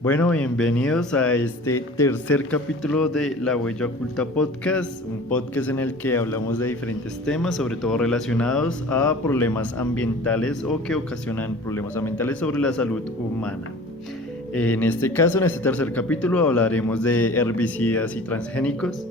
Bueno, bienvenidos a este tercer capítulo de La Huella Oculta Podcast, un podcast en el que hablamos de diferentes temas, sobre todo relacionados a problemas ambientales o que ocasionan problemas ambientales sobre la salud humana. En este caso, en este tercer capítulo, hablaremos de herbicidas y transgénicos,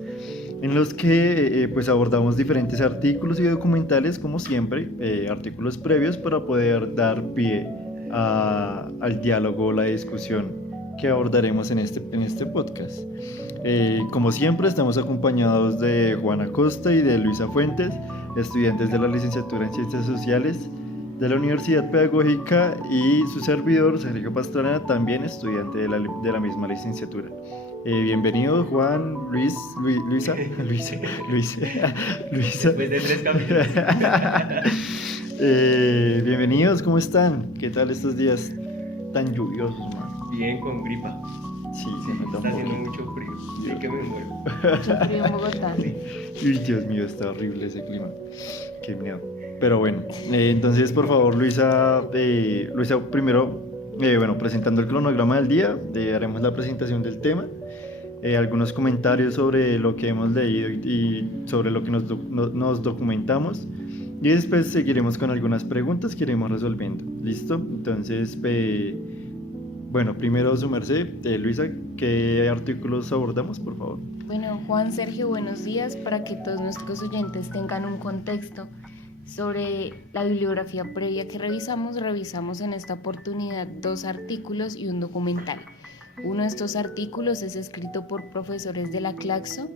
en los que pues abordamos diferentes artículos y documentales, como siempre, artículos previos para poder dar pie al diálogo, la discusión que abordaremos en este podcast. Como siempre, estamos acompañados de Juana Costa y de Luisa Fuentes, estudiantes de la licenciatura en Ciencias Sociales de la Universidad Pedagógica, y su servidor, Sergio Pastrana, también estudiante de la misma licenciatura. Bienvenido Juan, Luisa. Después de 3 capítulos. Bienvenidos, ¿cómo están? ¿Qué tal estos días tan lluviosos, man? Bien, con gripa. Sí, se nota Está un haciendo poquito. mucho frío. Sí, que me muero. Mucho frío en Bogotá. Uy, Dios mío, está horrible ese clima. Qué miedo. Pero bueno, entonces por favor, Luisa, primero, presentando el cronograma del día, haremos la presentación del tema, algunos comentarios sobre lo que hemos leído y sobre lo que nos documentamos, y después seguiremos con algunas preguntas que iremos resolviendo. ¿Listo? Entonces, bueno, primero su merced, Luisa, ¿qué artículos abordamos, por favor? Bueno, Juan, Sergio, buenos días. Para que todos nuestros oyentes tengan un contexto sobre la bibliografía previa que revisamos en esta oportunidad 2 artículos y un documental. Uno de estos artículos es escrito por profesores de la Claxo,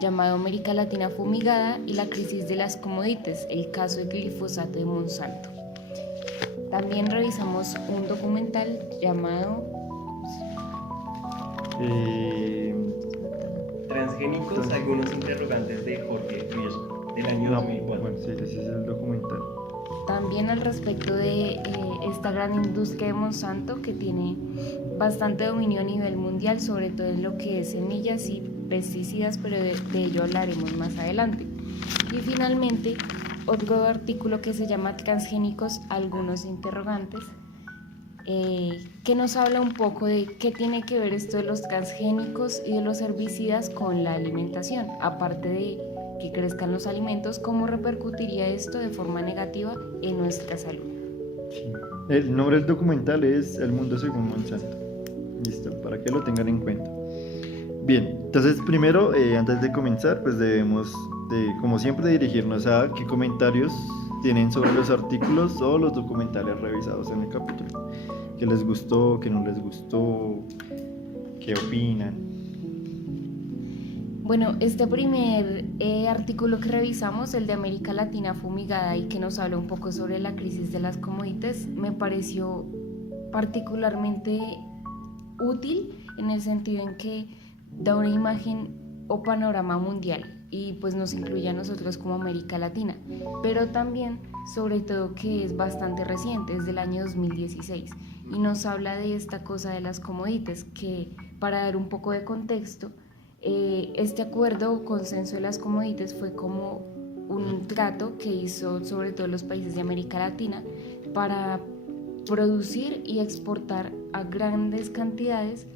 llamado América Latina Fumigada y la crisis de las commodities, el caso del glifosato de Monsanto. También revisamos un documental llamado Transgénicos, algunos interrogantes de Jorge Riesco, del año 2004. Bueno, sí, ese es el documental. también al respecto de esta gran industria de Monsanto, que tiene bastante dominio a nivel mundial, sobre todo en lo que es semillas y pesticidas, pero de ello hablaremos más adelante. Y finalmente, otro artículo que se llama Transgénicos, algunos interrogantes, que nos habla un poco de qué tiene que ver esto de los transgénicos y de los herbicidas con la alimentación. Aparte de que crezcan los alimentos, ¿cómo repercutiría esto de forma negativa en nuestra salud? Sí. El nombre del documental es El Mundo Según Monsanto. Listo, para que lo tengan en cuenta. Bien, entonces primero, antes de comenzar, pues debemos, como siempre, dirigirnos a qué comentarios tienen sobre los artículos o los documentales revisados en el capítulo. ¿Qué les gustó? ¿Qué no les gustó? ¿Qué opinan? Bueno, este primer artículo que revisamos, el de América Latina Fumigada, y que nos habla un poco sobre la crisis de las commodities, me pareció particularmente útil en el sentido en que da una imagen o panorama mundial y pues nos incluye a nosotros como América Latina, pero también, sobre todo, que es bastante reciente, es del año 2016, y nos habla de esta cosa de las commodities, que, para dar un poco de contexto, este acuerdo o consenso de las commodities fue como un trato que hizo sobre todo los países de América Latina para producir y exportar a grandes cantidades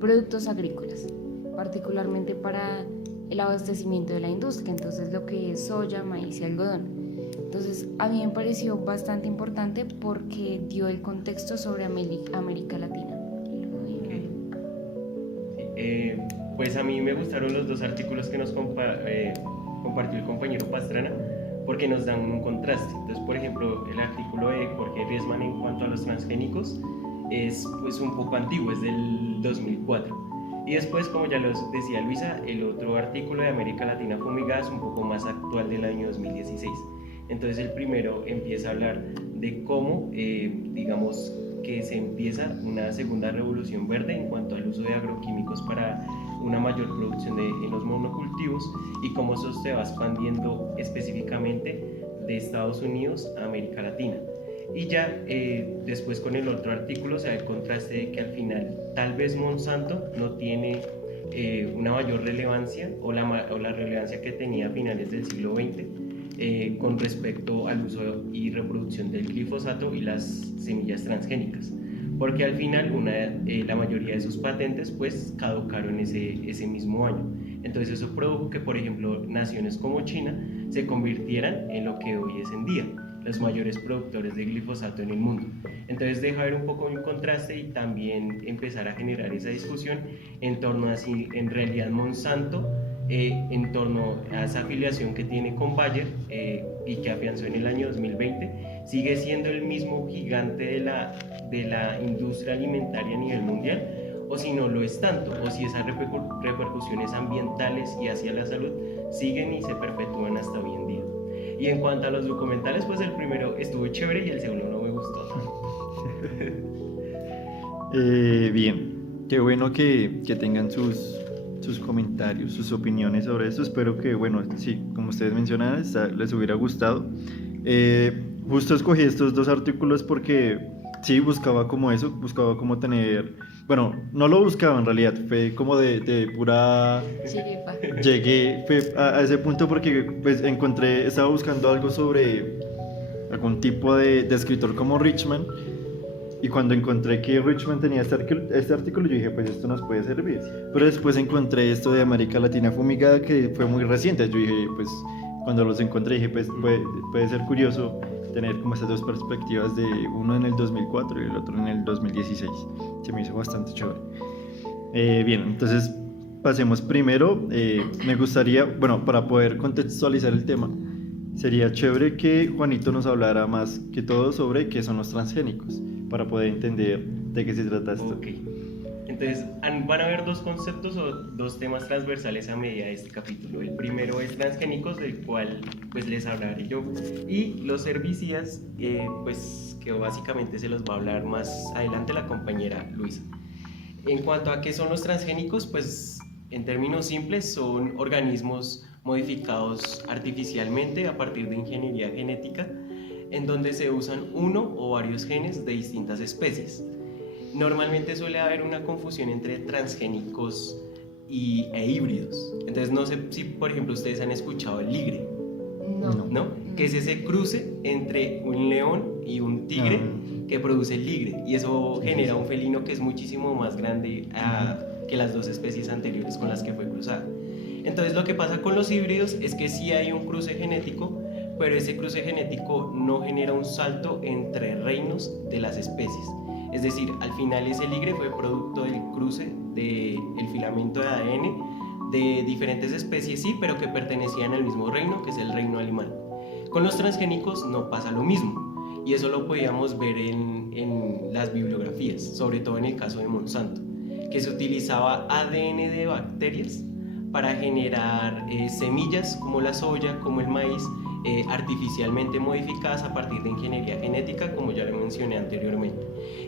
productos agrícolas, particularmente para el abastecimiento de la industria, entonces lo que es soya, maíz y algodón. Entonces a mí me pareció bastante importante porque dio el contexto sobre América Latina. Pues a mí me gustaron los 2 artículos que nos compartió el compañero Pastrana, porque nos dan un contraste. Entonces, por ejemplo, el artículo de Jorge Riesman en cuanto a los transgénicos es pues un poco antiguo, es del 2004. Y después, como ya lo decía Luisa, el otro artículo de América Latina Fumigada es un poco más actual, del año 2016. Entonces el primero empieza a hablar de cómo, digamos, que se empieza una segunda revolución verde en cuanto al uso de agroquímicos para una mayor producción en los monocultivos, y cómo eso se va expandiendo específicamente de Estados Unidos a América Latina. Y ya después, con el otro artículo, se da el contraste de que al final tal vez Monsanto no tiene una mayor relevancia o la relevancia que tenía a finales del siglo XX con respecto al uso y reproducción del glifosato y las semillas transgénicas, porque al final la mayoría de sus patentes pues caducaron ese mismo año. Entonces eso produjo que, por ejemplo, naciones como China se convirtieran en lo que hoy es en día, los mayores productores de glifosato en el mundo. Entonces deja ver un poco el contraste y también empezar a generar esa discusión en torno a si en realidad Monsanto, en torno a esa afiliación que tiene con Bayer y que afianzó en el año 2020, sigue siendo el mismo gigante de la industria alimentaria a nivel mundial, o si no lo es tanto, o si esas repercusiones ambientales y hacia la salud siguen y se perpetúan hasta hoy en día. Y en cuanto a los documentales, pues el primero estuvo chévere y el segundo no me gustó tanto. Bien, qué bueno que tengan sus comentarios, sus opiniones sobre esto. Espero que, bueno, sí, como ustedes mencionan, les hubiera gustado. Justo escogí estos dos artículos porque sí, buscaba como eso, buscaba como tener, bueno, no lo buscaba en realidad, fue como de pura... Llegué a ese punto porque pues estaba buscando algo sobre algún tipo de escritor como Richman, y cuando encontré que Richman tenía este artículo, yo dije, pues esto nos puede servir. Pero después encontré esto de América Latina Fumigada, que fue muy reciente. Yo dije, pues cuando los encontré, dije, pues puede ser curioso tener como estas dos perspectivas, de uno en el 2004 y el otro en el 2016. Se me hizo bastante chévere. Bien, entonces pasemos primero. Me gustaría, bueno, para poder contextualizar el tema, sería chévere que Juanito nos hablara más que todo sobre qué son los transgénicos, para poder entender de qué se trata esto. Ok, entonces van a haber dos conceptos o dos temas transversales a medida de este capítulo. El primero es transgénicos, del cual pues les hablaré yo, y los herbicidas, pues que básicamente se los va a hablar más adelante la compañera Luisa. En cuanto a qué son los transgénicos, pues en términos simples son organismos modificados artificialmente a partir de ingeniería genética, en donde se usan uno o varios genes de distintas especies. Normalmente suele haber una confusión entre transgénicos e híbridos. Entonces no sé si, por ejemplo, ustedes han escuchado el ligre. ¿No? Que es ese cruce entre un león y un tigre que produce el ligre, y eso genera un felino que es muchísimo más grande que las dos especies anteriores con las que fue cruzada. Entonces lo que pasa con los híbridos es que sí hay un cruce genético, pero ese cruce genético no genera un salto entre reinos de las especies. Es decir, al final ese ligre fue producto del cruce del filamento de ADN de diferentes especies, sí, pero que pertenecían al mismo reino, que es el reino animal. Con los transgénicos no pasa lo mismo, y eso lo podíamos ver en las bibliografías, sobre todo en el caso de Monsanto, que se utilizaba ADN de bacterias para generar semillas como la soya, como el maíz, artificialmente modificadas a partir de ingeniería genética, como ya lo mencioné anteriormente.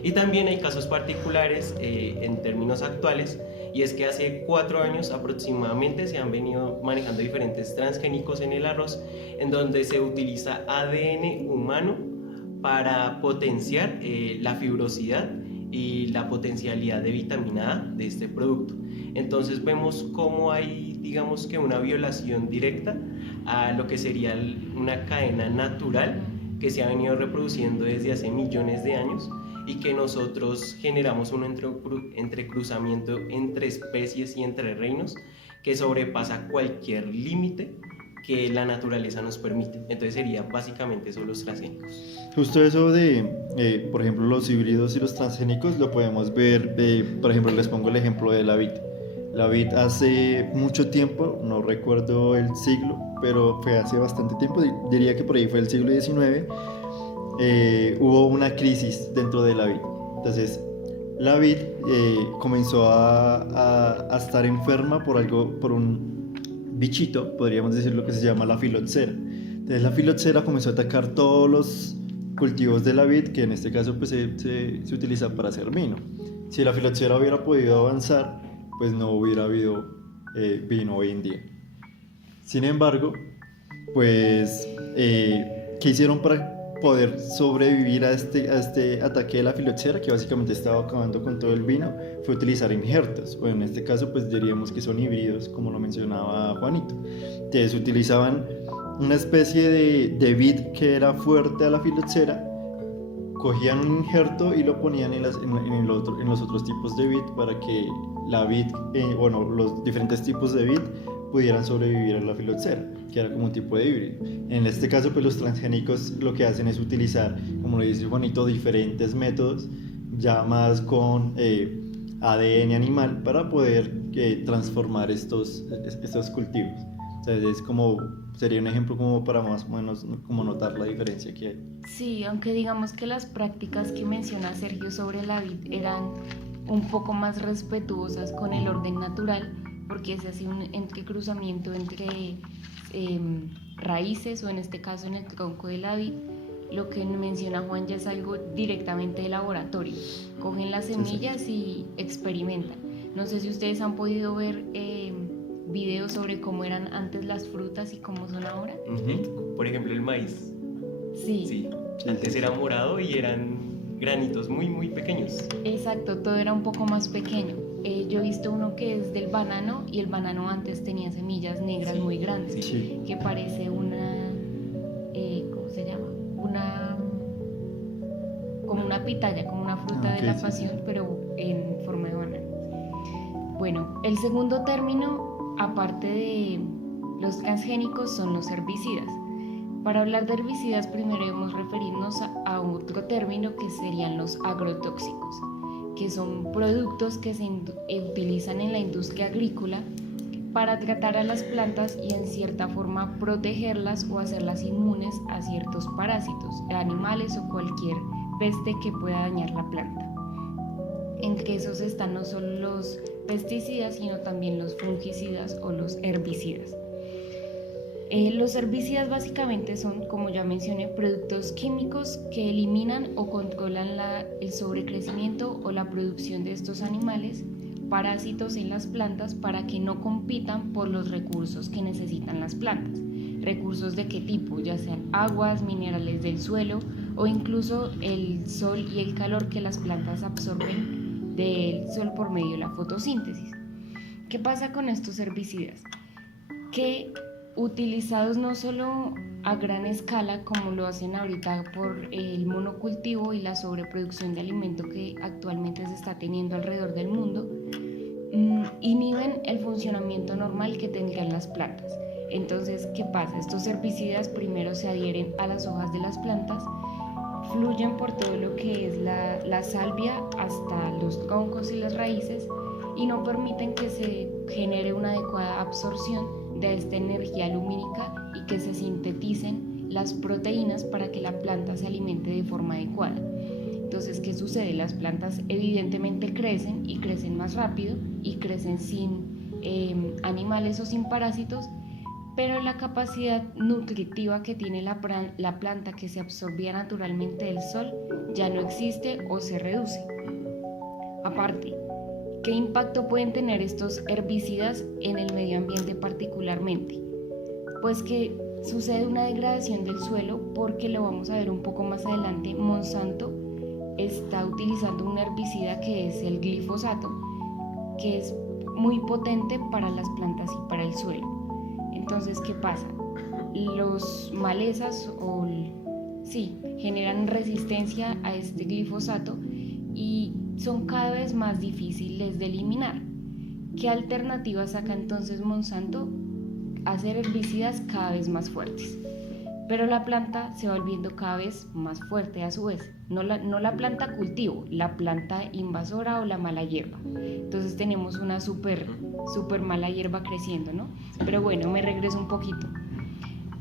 Y también hay casos particulares en términos actuales, y es que hace 4 años aproximadamente se han venido manejando diferentes transgénicos en el arroz, en donde se utiliza ADN humano para potenciar la fibrosidad y la potencialidad de vitamina A de este producto. Entonces vemos cómo hay, digamos que una violación directa a lo que sería una cadena natural que se ha venido reproduciendo desde hace millones de años, y que nosotros generamos un entrecruzamiento entre especies y entre reinos que sobrepasa cualquier límite que la naturaleza nos permite. Entonces sería básicamente eso los transgénicos. Justo eso de, por ejemplo, los híbridos y los transgénicos lo podemos ver, por ejemplo, les pongo el ejemplo de la vid. La vid hace mucho tiempo, no recuerdo el siglo, pero fue hace bastante tiempo, diría que por ahí fue el siglo XIX, hubo una crisis dentro de la vid. Entonces la vid comenzó a estar enferma por un bichito, podríamos decir, lo que se llama la filoxera. Entonces la filoxera comenzó a atacar todos los cultivos de la vid, que en este caso pues, se utiliza para hacer vino. Si la filoxera hubiera podido avanzar, pues no hubiera habido vino hoy en día. Sin embargo, pues, ¿qué hicieron para poder sobrevivir a este ataque de la filoxera, que básicamente estaba acabando con todo el vino? Fue utilizar injertos, o en este caso pues diríamos que son híbridos, como lo mencionaba Juanito. Entonces utilizaban una especie de vid que era fuerte a la filoxera cogían un injerto y lo ponían en los otros tipos de vid para que la vid, los diferentes tipos de vid pudieran sobrevivir a la filoxera, que era como un tipo de híbrido. En este caso, pues los transgénicos lo que hacen es utilizar, como lo dice Juanito, diferentes métodos, ya más con ADN animal, para poder transformar estos cultivos. O sea, sería un ejemplo como para más o menos como notar la diferencia que hay. Sí, aunque digamos que las prácticas que menciona Sergio sobre la vid eran un poco más respetuosas con el orden natural, porque se hacía un entrecruzamiento entre raíces, o en este caso en el tronco de la vid. Lo que menciona Juan ya es algo directamente de laboratorio. Cogen las semillas y experimentan. No sé si ustedes han podido ver videos sobre cómo eran antes las frutas y cómo son ahora. Por ejemplo, el maíz. Sí. Antes era morado y eran granitos muy, muy pequeños. Exacto, todo era un poco más pequeño. Yo he visto uno que es del banano, y el banano antes tenía semillas negras muy grandes, que parece una, ¿cómo se llama? Como una pitaya, como una fruta de la pasión, pero en forma de banano. Bueno, el segundo término, aparte de los transgénicos, son los herbicidas. Para hablar de herbicidas, primero debemos referirnos a otro término, que serían los agrotóxicos, que son productos que se utilizan en la industria agrícola para tratar a las plantas y en cierta forma protegerlas o hacerlas inmunes a ciertos parásitos, animales o cualquier peste que pueda dañar la planta. Entre esos están no solo los pesticidas, sino también los fungicidas o los herbicidas. Los herbicidas básicamente son, como ya mencioné, productos químicos que eliminan o controlan el sobrecrecimiento o la producción de estos animales, parásitos en las plantas, para que no compitan por los recursos que necesitan las plantas. ¿Recursos de qué tipo? Ya sean aguas, minerales del suelo, o incluso el sol y el calor que las plantas absorben del sol por medio de la fotosíntesis. ¿Qué pasa con estos herbicidas? Que utilizados no solo a gran escala, como lo hacen ahorita por el monocultivo y la sobreproducción de alimento que actualmente se está teniendo alrededor del mundo, inhiben el funcionamiento normal que tendrían las plantas. Entonces, ¿qué pasa? Estos herbicidas primero se adhieren a las hojas de las plantas, fluyen por todo lo que es la salvia hasta los troncos y las raíces, y no permiten que se genere una adecuada absorción de esta energía lumínica y que se sinteticen las proteínas para que la planta se alimente de forma adecuada. Entonces, ¿qué sucede? Las plantas evidentemente crecen, y crecen más rápido, y crecen sin animales o sin parásitos, pero la capacidad nutritiva que tiene la planta, que se absorbía naturalmente del sol, ya no existe o se reduce. Aparte, ¿qué impacto pueden tener estos herbicidas en el medio ambiente particularmente? Pues que sucede una degradación del suelo, porque lo vamos a ver un poco más adelante. Monsanto está utilizando un herbicida que es el glifosato, que es muy potente para las plantas y para el suelo. Entonces, ¿qué pasa? Los malezas generan resistencia a este glifosato y son cada vez más difíciles de eliminar. ¿Qué alternativa saca entonces Monsanto? Hacer herbicidas cada vez más fuertes. Pero la planta se va volviendo cada vez más fuerte a su vez. No la planta cultivo, la planta invasora o la mala hierba. Entonces tenemos una súper mala hierba creciendo, ¿no? Pero bueno, me regreso un poquito.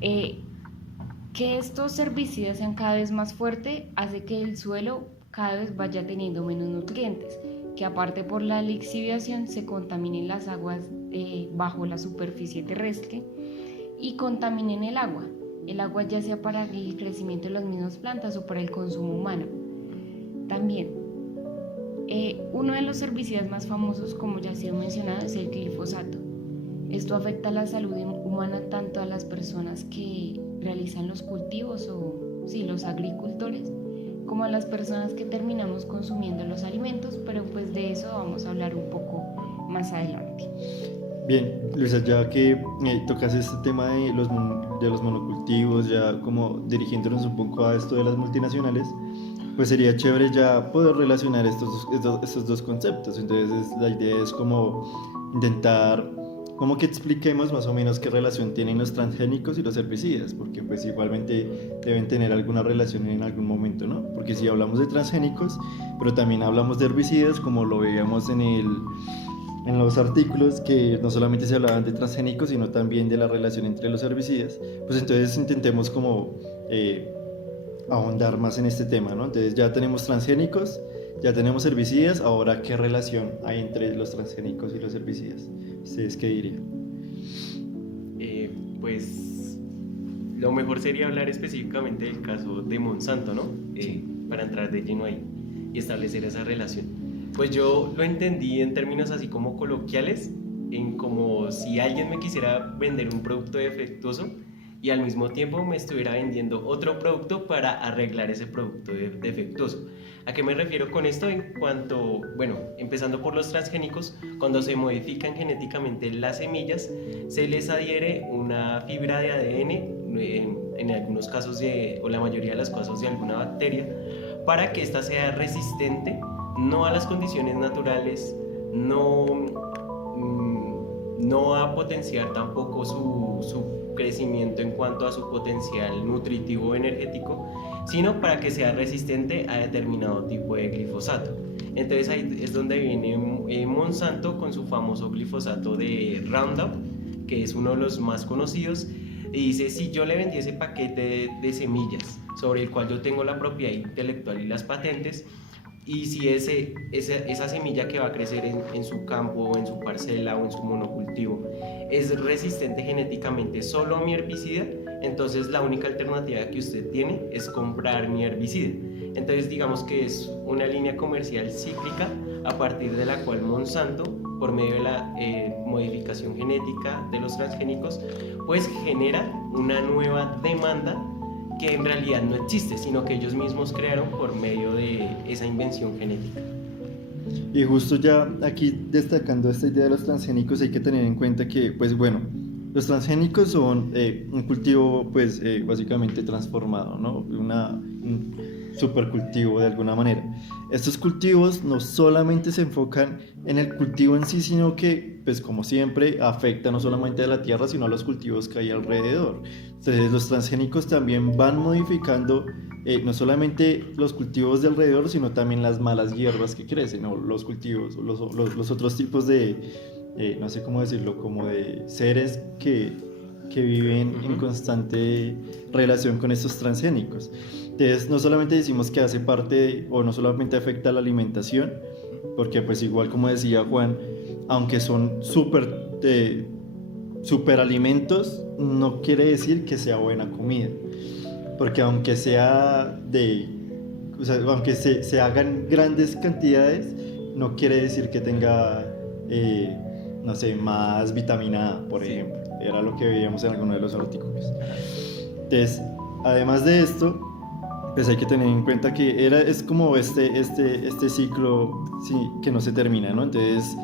Que estos herbicidas sean cada vez más fuertes hace que el suelo cada vez vaya teniendo menos nutrientes, que aparte por la lixiviación se contaminen las aguas bajo la superficie terrestre y contaminen el agua ya sea para el crecimiento de las mismas plantas o para el consumo humano. También, uno de los herbicidas más famosos, como ya ha sido mencionado, es el glifosato. Esto afecta a la salud humana, tanto a las personas que realizan los cultivos los agricultores, como a las personas que terminamos consumiendo los alimentos, pero pues de eso vamos a hablar un poco más adelante. Bien, Luisa, ya que tocas este tema de los monocultivos, ya como dirigiéndonos un poco a esto de las multinacionales, Pues sería chévere ya poder relacionar estos dos conceptos. Entonces la idea es como intentar, como que expliquemos más o menos qué relación tienen los transgénicos y los herbicidas, porque pues igualmente deben tener alguna relación en algún momento, ¿no? Porque si hablamos de transgénicos, pero también hablamos de herbicidas, como lo veíamos en los artículos, que no solamente se hablaban de transgénicos, sino también de la relación entre los herbicidas, pues entonces intentemos como ahondar más en este tema, ¿no? Entonces ya tenemos transgénicos, ya tenemos herbicidas, ahora ¿qué relación hay entre los transgénicos y los herbicidas? ¿Ustedes qué dirían? Pues lo mejor sería hablar específicamente del caso de Monsanto, ¿no? Para entrar de lleno ahí y establecer esa relación. Pues yo lo entendí en términos así como coloquiales, en como si alguien me quisiera vender un producto defectuoso y al mismo tiempo me estuviera vendiendo otro producto para arreglar ese producto defectuoso. ¿A qué me refiero con esto? En cuanto, bueno, empezando por los transgénicos, cuando se modifican genéticamente las semillas, se les adhiere una fibra de ADN, en algunos casos o la mayoría de los casos de alguna bacteria, para que ésta sea resistente no a las condiciones naturales, no a potenciar tampoco su crecimiento en cuanto a su potencial nutritivo energético, sino para que sea resistente a determinado tipo de glifosato. Entonces ahí es donde viene Monsanto con su famoso glifosato de Roundup, que es uno de los más conocidos, y dice: si yo le vendí ese paquete de semillas sobre el cual yo tengo la propiedad intelectual y las patentes, y si esa semilla que va a crecer en su campo o en su parcela o en su monocultivo es resistente genéticamente solo a mi herbicida, entonces la única alternativa que usted tiene es comprar mi herbicida. Entonces digamos que es una línea comercial cíclica a partir de la cual Monsanto, por medio de la modificación genética de los transgénicos, pues genera una nueva demanda que en realidad no existe, sino que ellos mismos crearon por medio de esa invención genética. Y justo ya aquí destacando esta idea de los transgénicos, hay que tener en cuenta que, pues bueno, los transgénicos son un cultivo, pues básicamente transformado, ¿no? Un supercultivo de alguna manera. Estos cultivos no solamente se enfocan en el cultivo en sí, sino que, pues como siempre, afecta no solamente a la tierra, sino a los cultivos que hay alrededor. Entonces los transgénicos también van modificando no solamente los cultivos de alrededor, sino también las malas hierbas que crecen, o los cultivos, los otros tipos de, no sé cómo decirlo, como de seres que viven en constante relación con estos transgénicos. Entonces no solamente decimos que hace parte o no solamente afecta a la alimentación, porque pues igual como decía Juan, aunque son super alimentos, no quiere decir que sea buena comida, porque aunque sea aunque se hagan grandes cantidades, no quiere decir que tenga no sé, más vitamina A, por ejemplo. Era lo que veíamos en alguno de los artículos. Entonces, además de esto, pues hay que tener en cuenta que es como este ciclo, sí, que no se termina, ¿no? Entonces,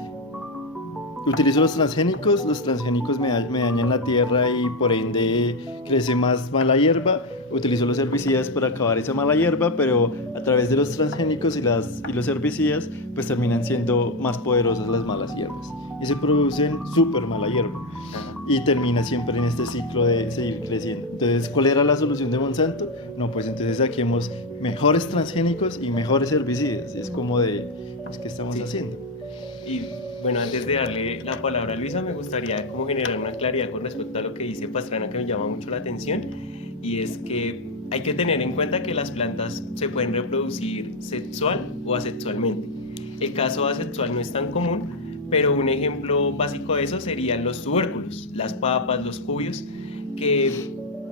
utilizo los transgénicos me dañan la tierra y por ende crece más mala hierba. Utilizo los herbicidas para acabar esa mala hierba, pero a través de los transgénicos y los herbicidas, pues terminan siendo más poderosas las malas hierbas y se producen súper mala hierba y termina siempre en este ciclo de seguir creciendo. Entonces, ¿cuál era la solución de Monsanto? No, pues entonces saquemos mejores transgénicos y mejores herbicidas. Y es como de, pues, ¿qué estamos haciendo? Y bueno, antes de darle la palabra a Luisa, me gustaría como generar una claridad con respecto a lo que dice Pastrana, que me llama mucho la atención, y es que hay que tener en cuenta que las plantas se pueden reproducir sexual o asexualmente. El caso asexual no es tan común, pero un ejemplo básico de eso serían los tubérculos, las papas, los cubios, que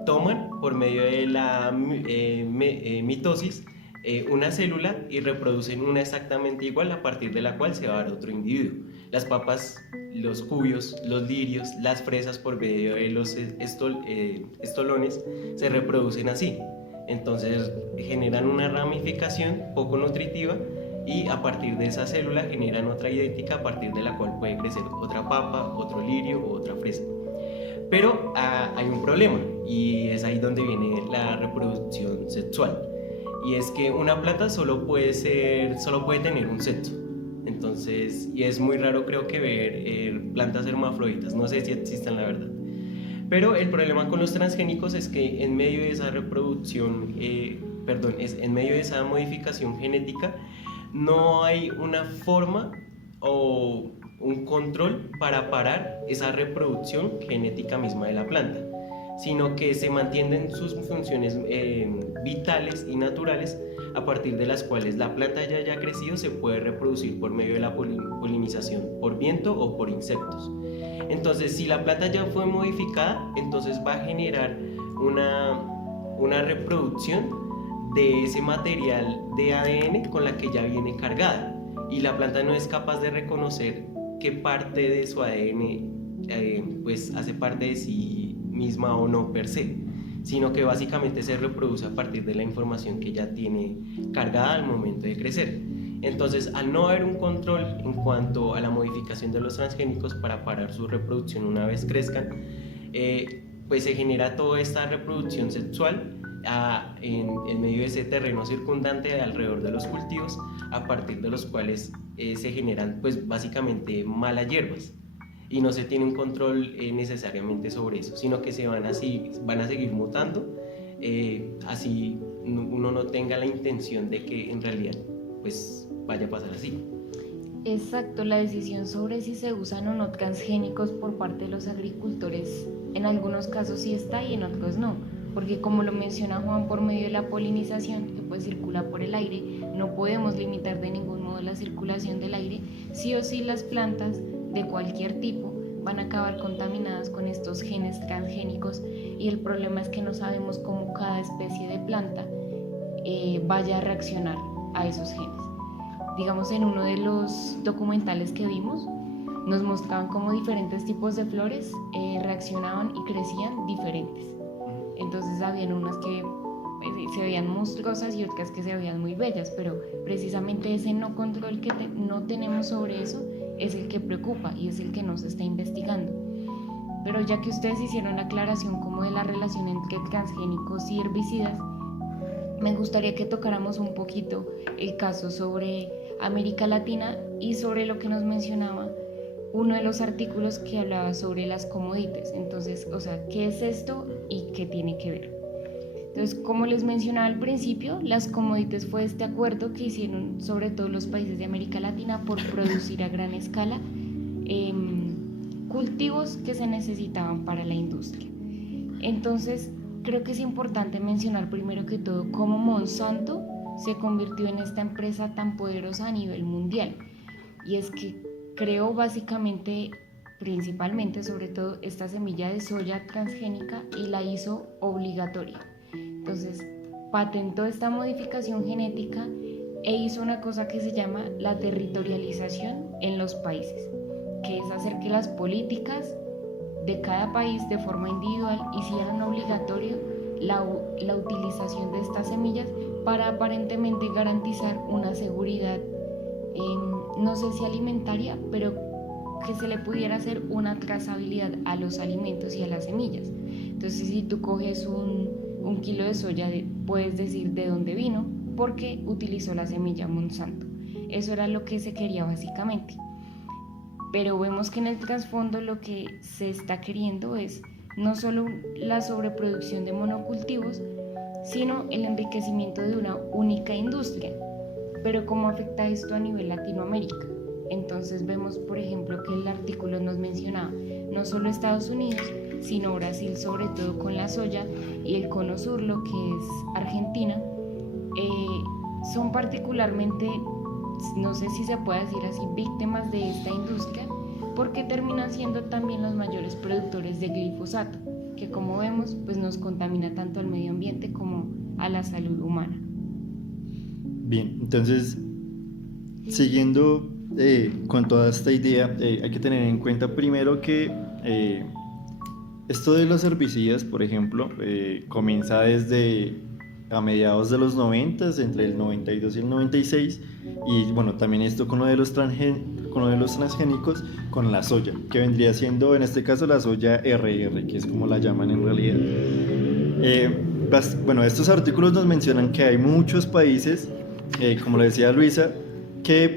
toman por medio de la mitosis una célula y reproducen una exactamente igual, a partir de la cual se va a dar otro individuo. Las papas, los cubios, los lirios, las fresas, por medio de los estolones, se reproducen así. Entonces generan una ramificación poco nutritiva y a partir de esa célula generan otra idéntica, a partir de la cual puede crecer otra papa, otro lirio o otra fresa. Pero hay un problema, y es ahí donde viene la reproducción sexual. y es que una planta solo puede tener un sexo. Entonces, y es muy raro creo que ver plantas hermafroditas, no sé si existen la verdad. Pero el problema con los transgénicos es que en medio de esa reproducción, en medio de esa modificación genética, no hay una forma o un control para parar esa reproducción genética misma de la planta, sino que se mantienen sus funciones vitales y naturales, a partir de las cuales la planta ya haya crecido se puede reproducir por medio de la polinización por viento o por insectos. Entonces, si la planta ya fue modificada, entonces va a generar una reproducción de ese material de ADN con la que ya viene cargada, y la planta no es capaz de reconocer qué parte de su ADN pues hace parte de sí misma o no per se, sino que básicamente se reproduce a partir de la información que ya tiene cargada al momento de crecer. Entonces, al no haber un control en cuanto a la modificación de los transgénicos para parar su reproducción una vez crezcan, pues se genera toda esta reproducción sexual en medio de ese terreno circundante alrededor de los cultivos, a partir de los cuales se generan pues básicamente malas hierbas, y no se tiene un control necesariamente sobre eso, sino que van a seguir mutando, así uno no tenga la intención de que en realidad pues vaya a pasar así. Exacto, la decisión sobre si se usan o no transgénicos por parte de los agricultores en algunos casos sí está y en otros no, porque como lo menciona Juan, por medio de la polinización que pues circula por el aire, no podemos limitar de ningún modo la circulación del aire. Sí o sí las plantas de cualquier tipo van a acabar contaminadas con estos genes transgénicos, y el problema es que no sabemos cómo cada especie de planta vaya a reaccionar a esos genes. Digamos, en uno de los documentales que vimos nos mostraban cómo diferentes tipos de flores reaccionaban y crecían diferentes. Entonces habían unas que se veían monstruosas y otras que se veían muy bellas, pero precisamente ese no control que no tenemos sobre eso es el que preocupa y es el que nos está investigando. Pero ya que ustedes hicieron la aclaración como de la relación entre transgénicos y herbicidas, me gustaría que tocáramos un poquito el caso sobre América Latina y sobre lo que nos mencionaba uno de los artículos que hablaba sobre las commodities. Entonces, o sea, ¿qué es esto y qué tiene que ver? Entonces, como les mencionaba al principio, las commodities fue este acuerdo que hicieron sobre todo los países de América Latina por producir a gran escala cultivos que se necesitaban para la industria. Entonces, creo que es importante mencionar primero que todo cómo Monsanto se convirtió en esta empresa tan poderosa a nivel mundial. Y es que creó básicamente, principalmente, sobre todo, esta semilla de soya transgénica y la hizo obligatoria. Entonces, patentó esta modificación genética e hizo una cosa que se llama la territorialización en los países, que es hacer que las políticas de cada país de forma individual hicieran obligatorio la utilización de estas semillas para aparentemente garantizar una seguridad, no sé si alimentaria, pero que se le pudiera hacer una trazabilidad a los alimentos y a las semillas. Entonces, si tú coges un kilo de soya, puedes decir de dónde vino, porque utilizó la semilla Monsanto. Eso era lo que se quería básicamente. Pero vemos que en el trasfondo lo que se está queriendo es no solo la sobreproducción de monocultivos, sino el enriquecimiento de una única industria. Pero ¿cómo afecta esto a nivel Latinoamérica? Entonces vemos, por ejemplo, que el artículo nos mencionaba no solo Estados Unidos, sino Brasil, sobre todo con la soya, y el cono sur, lo que es Argentina, son particularmente, no sé si se puede decir así, víctimas de esta industria, porque terminan siendo también los mayores productores de glifosato, que como vemos pues nos contamina tanto al medio ambiente como a la salud humana. Bien, entonces, siguiendo con toda esta idea, hay que tener en cuenta primero que esto de los herbicidas, por ejemplo, comienza desde a mediados de los 90, entre el 92 y el 96, y bueno, también esto con lo de los transgénicos, con la soya, que vendría siendo en este caso la soya RR, que es como la llaman en realidad. bueno, estos artículos nos mencionan que hay muchos países, como lo decía Luisa, que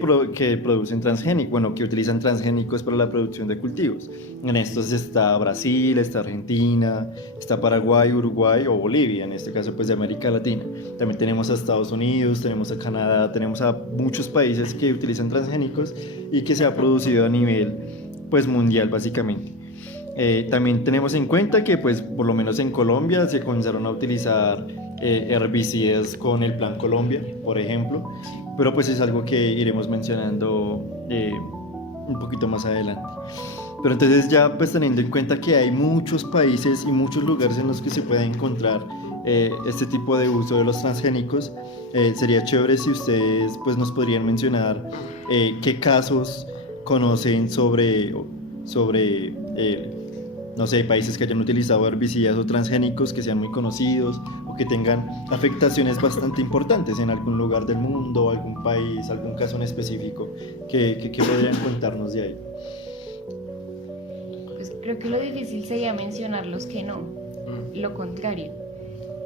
producen transgénicos, bueno, que utilizan transgénicos para la producción de cultivos. En estos está Brasil, está Argentina, está Paraguay, Uruguay o Bolivia, en este caso pues de América Latina. También tenemos a Estados Unidos, tenemos a Canadá, tenemos a muchos países que utilizan transgénicos y que se ha producido a nivel pues mundial básicamente. También tenemos en cuenta que pues por lo menos en Colombia se comenzaron a utilizar herbicidas con el Plan Colombia, por ejemplo, pero pues es algo que iremos mencionando un poquito más adelante. Pero entonces ya pues teniendo en cuenta que hay muchos países y muchos lugares en los que se puede encontrar este tipo de uso de los transgénicos, sería chévere si ustedes pues nos podrían mencionar qué casos conocen sobre no sé, países que hayan utilizado herbicidas o transgénicos que sean muy conocidos o que tengan afectaciones bastante importantes en algún lugar del mundo, algún país, algún caso en específico que podrían contarnos de ahí. Pues creo que lo difícil sería mencionar los que no, lo contrario,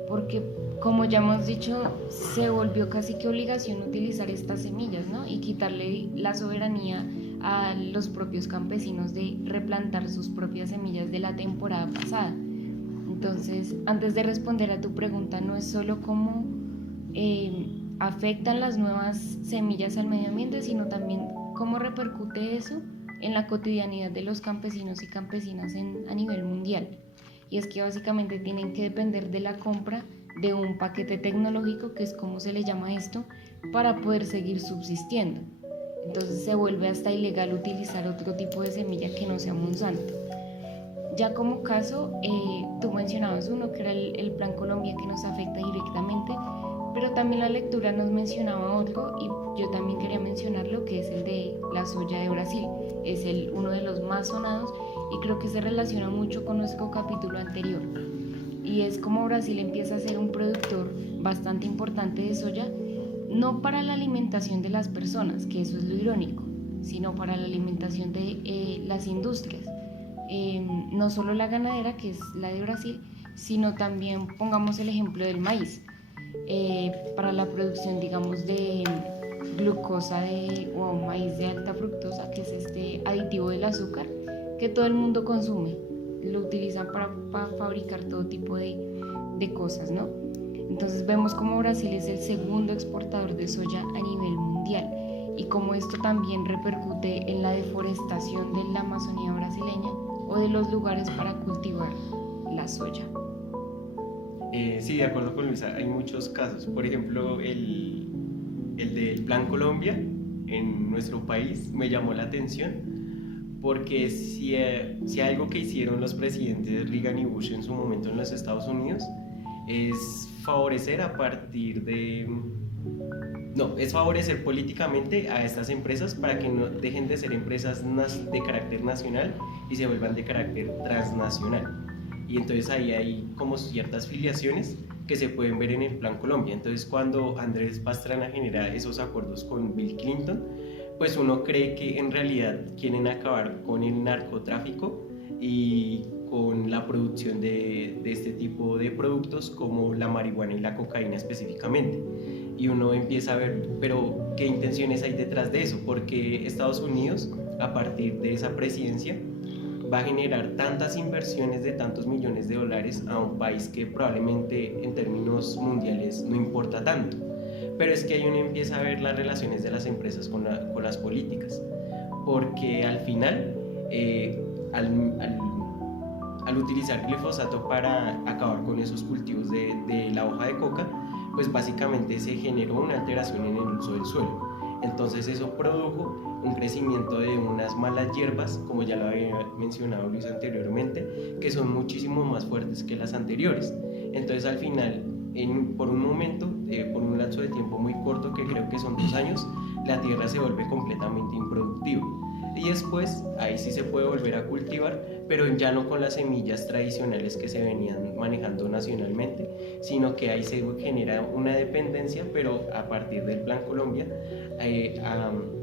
porque como ya hemos dicho, se volvió casi que obligación utilizar estas semillas, ¿no? Y quitarle la soberanía a los propios campesinos de replantar sus propias semillas de la temporada pasada. Entonces, antes de responder a tu pregunta, no es solo cómo afectan las nuevas semillas al medio ambiente, sino también cómo repercute eso en la cotidianidad de los campesinos y campesinas a nivel mundial. Y es que básicamente tienen que depender de la compra de un paquete tecnológico, que es como se le llama esto, para poder seguir subsistiendo. Entonces se vuelve hasta ilegal utilizar otro tipo de semilla que no sea Monsanto. Ya como caso, tú mencionabas uno que era el Plan Colombia, que nos afecta directamente, pero también la lectura nos mencionaba otro y yo también quería mencionarlo, que es el de la soya de Brasil. Es uno de los más sonados y creo que se relaciona mucho con nuestro capítulo anterior. Y es como Brasil empieza a ser un productor bastante importante de soya, no para la alimentación de las personas, que eso es lo irónico, sino para la alimentación de las industrias. No solo la ganadera, que es la de Brasil, sino también, pongamos el ejemplo del maíz, para la producción, digamos, de glucosa o maíz de alta fructosa, que es este aditivo del azúcar que todo el mundo consume. Lo utilizan para fabricar todo tipo de cosas, ¿no? Entonces vemos como Brasil es el segundo exportador de soya a nivel mundial y cómo esto también repercute en la deforestación de la Amazonía brasileña o de los lugares para cultivar la soya. Sí, de acuerdo con Luisa, hay muchos casos. Por ejemplo, el del Plan Colombia en nuestro país me llamó la atención porque si algo que hicieron los presidentes Reagan y Bush en su momento en los Estados Unidos es favorecer es favorecer políticamente a estas empresas para que no dejen de ser empresas de carácter nacional y se vuelvan de carácter transnacional. Y entonces ahí hay como ciertas filiaciones que se pueden ver en el Plan Colombia. Entonces cuando Andrés Pastrana genera esos acuerdos con Bill Clinton, pues uno cree que en realidad quieren acabar con el narcotráfico y con la producción de este tipo de productos como la marihuana y la cocaína específicamente. Y uno empieza a ver, pero ¿qué intenciones hay detrás de eso? Porque Estados Unidos, a partir de esa presidencia, va a generar tantas inversiones de tantos millones de dólares a un país que probablemente en términos mundiales no importa tanto. Pero es que ahí uno empieza a ver las relaciones de las empresas con las políticas, porque al final, al utilizar glifosato para acabar con esos cultivos de la hoja de coca, pues básicamente se generó una alteración en el uso del suelo. Entonces eso produjo un crecimiento de unas malas hierbas, como ya lo había mencionado Luis anteriormente, que son muchísimo más fuertes que las anteriores. Entonces al final, por un momento, por un lapso de tiempo muy corto, que creo que son 2 años, la tierra se vuelve completamente improductiva. Y después, ahí sí se puede volver a cultivar, pero ya no con las semillas tradicionales que se venían manejando nacionalmente, sino que ahí se genera una dependencia, pero a partir del Plan Colombia,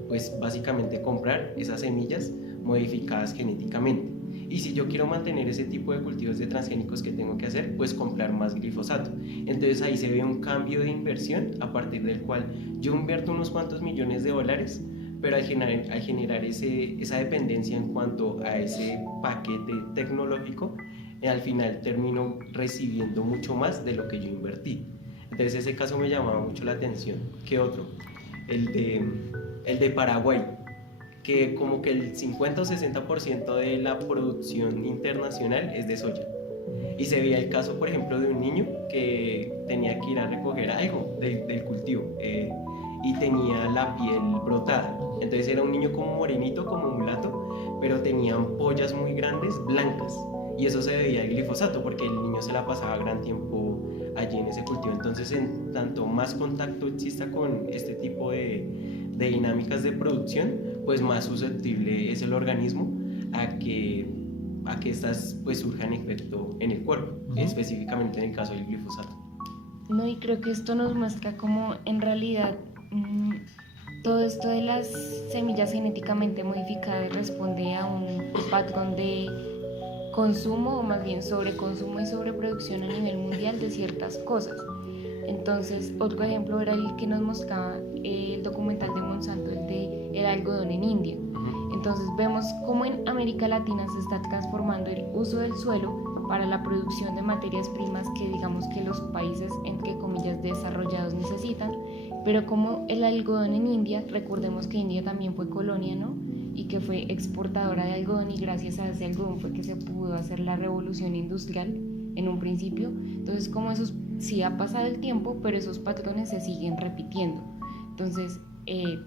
pues básicamente comprar esas semillas modificadas genéticamente. Y si yo quiero mantener ese tipo de cultivos de transgénicos, ¿qué tengo que hacer? Pues comprar más glifosato. Entonces ahí se ve un cambio de inversión a partir del cual yo invierto unos cuantos millones de dólares, pero al generar esa dependencia en cuanto a ese paquete tecnológico, al final termino recibiendo mucho más de lo que yo invertí. Entonces ese caso me llamaba mucho la atención. ¿Qué otro? El de Paraguay, que como que el 50 o 60% de la producción internacional es de soya. Y se veía el caso, por ejemplo, de un niño que tenía que ir a recoger algo del cultivo y tenía la piel brotada. Entonces era un niño como morenito, como mulato, pero tenía ampollas muy grandes, blancas. Y eso se debía al glifosato, porque el niño se la pasaba gran tiempo allí en ese cultivo. Entonces, en tanto más contacto exista con este tipo de dinámicas de producción, pues más susceptible es el organismo a que estas pues surjan efecto en el cuerpo, específicamente en el caso del glifosato. No, y creo que esto nos muestra cómo en realidad todo esto de las semillas genéticamente modificadas responde a un patrón de consumo, o más bien sobreconsumo y sobreproducción a nivel mundial de ciertas cosas. Entonces, otro ejemplo era el que nos mostraba el documental de Monsanto, el de el algodón en India. Entonces vemos cómo en América Latina se está transformando el uso del suelo para la producción de materias primas que digamos que los países, entre comillas, desarrollados necesitan, pero como el algodón en India, recordemos que India también fue colonia, ¿no? Y que fue exportadora de algodón, y gracias a ese algodón fue que se pudo hacer la revolución industrial en un principio. Entonces, como eso sí ha pasado el tiempo, pero esos patrones se siguen repitiendo. Entonces,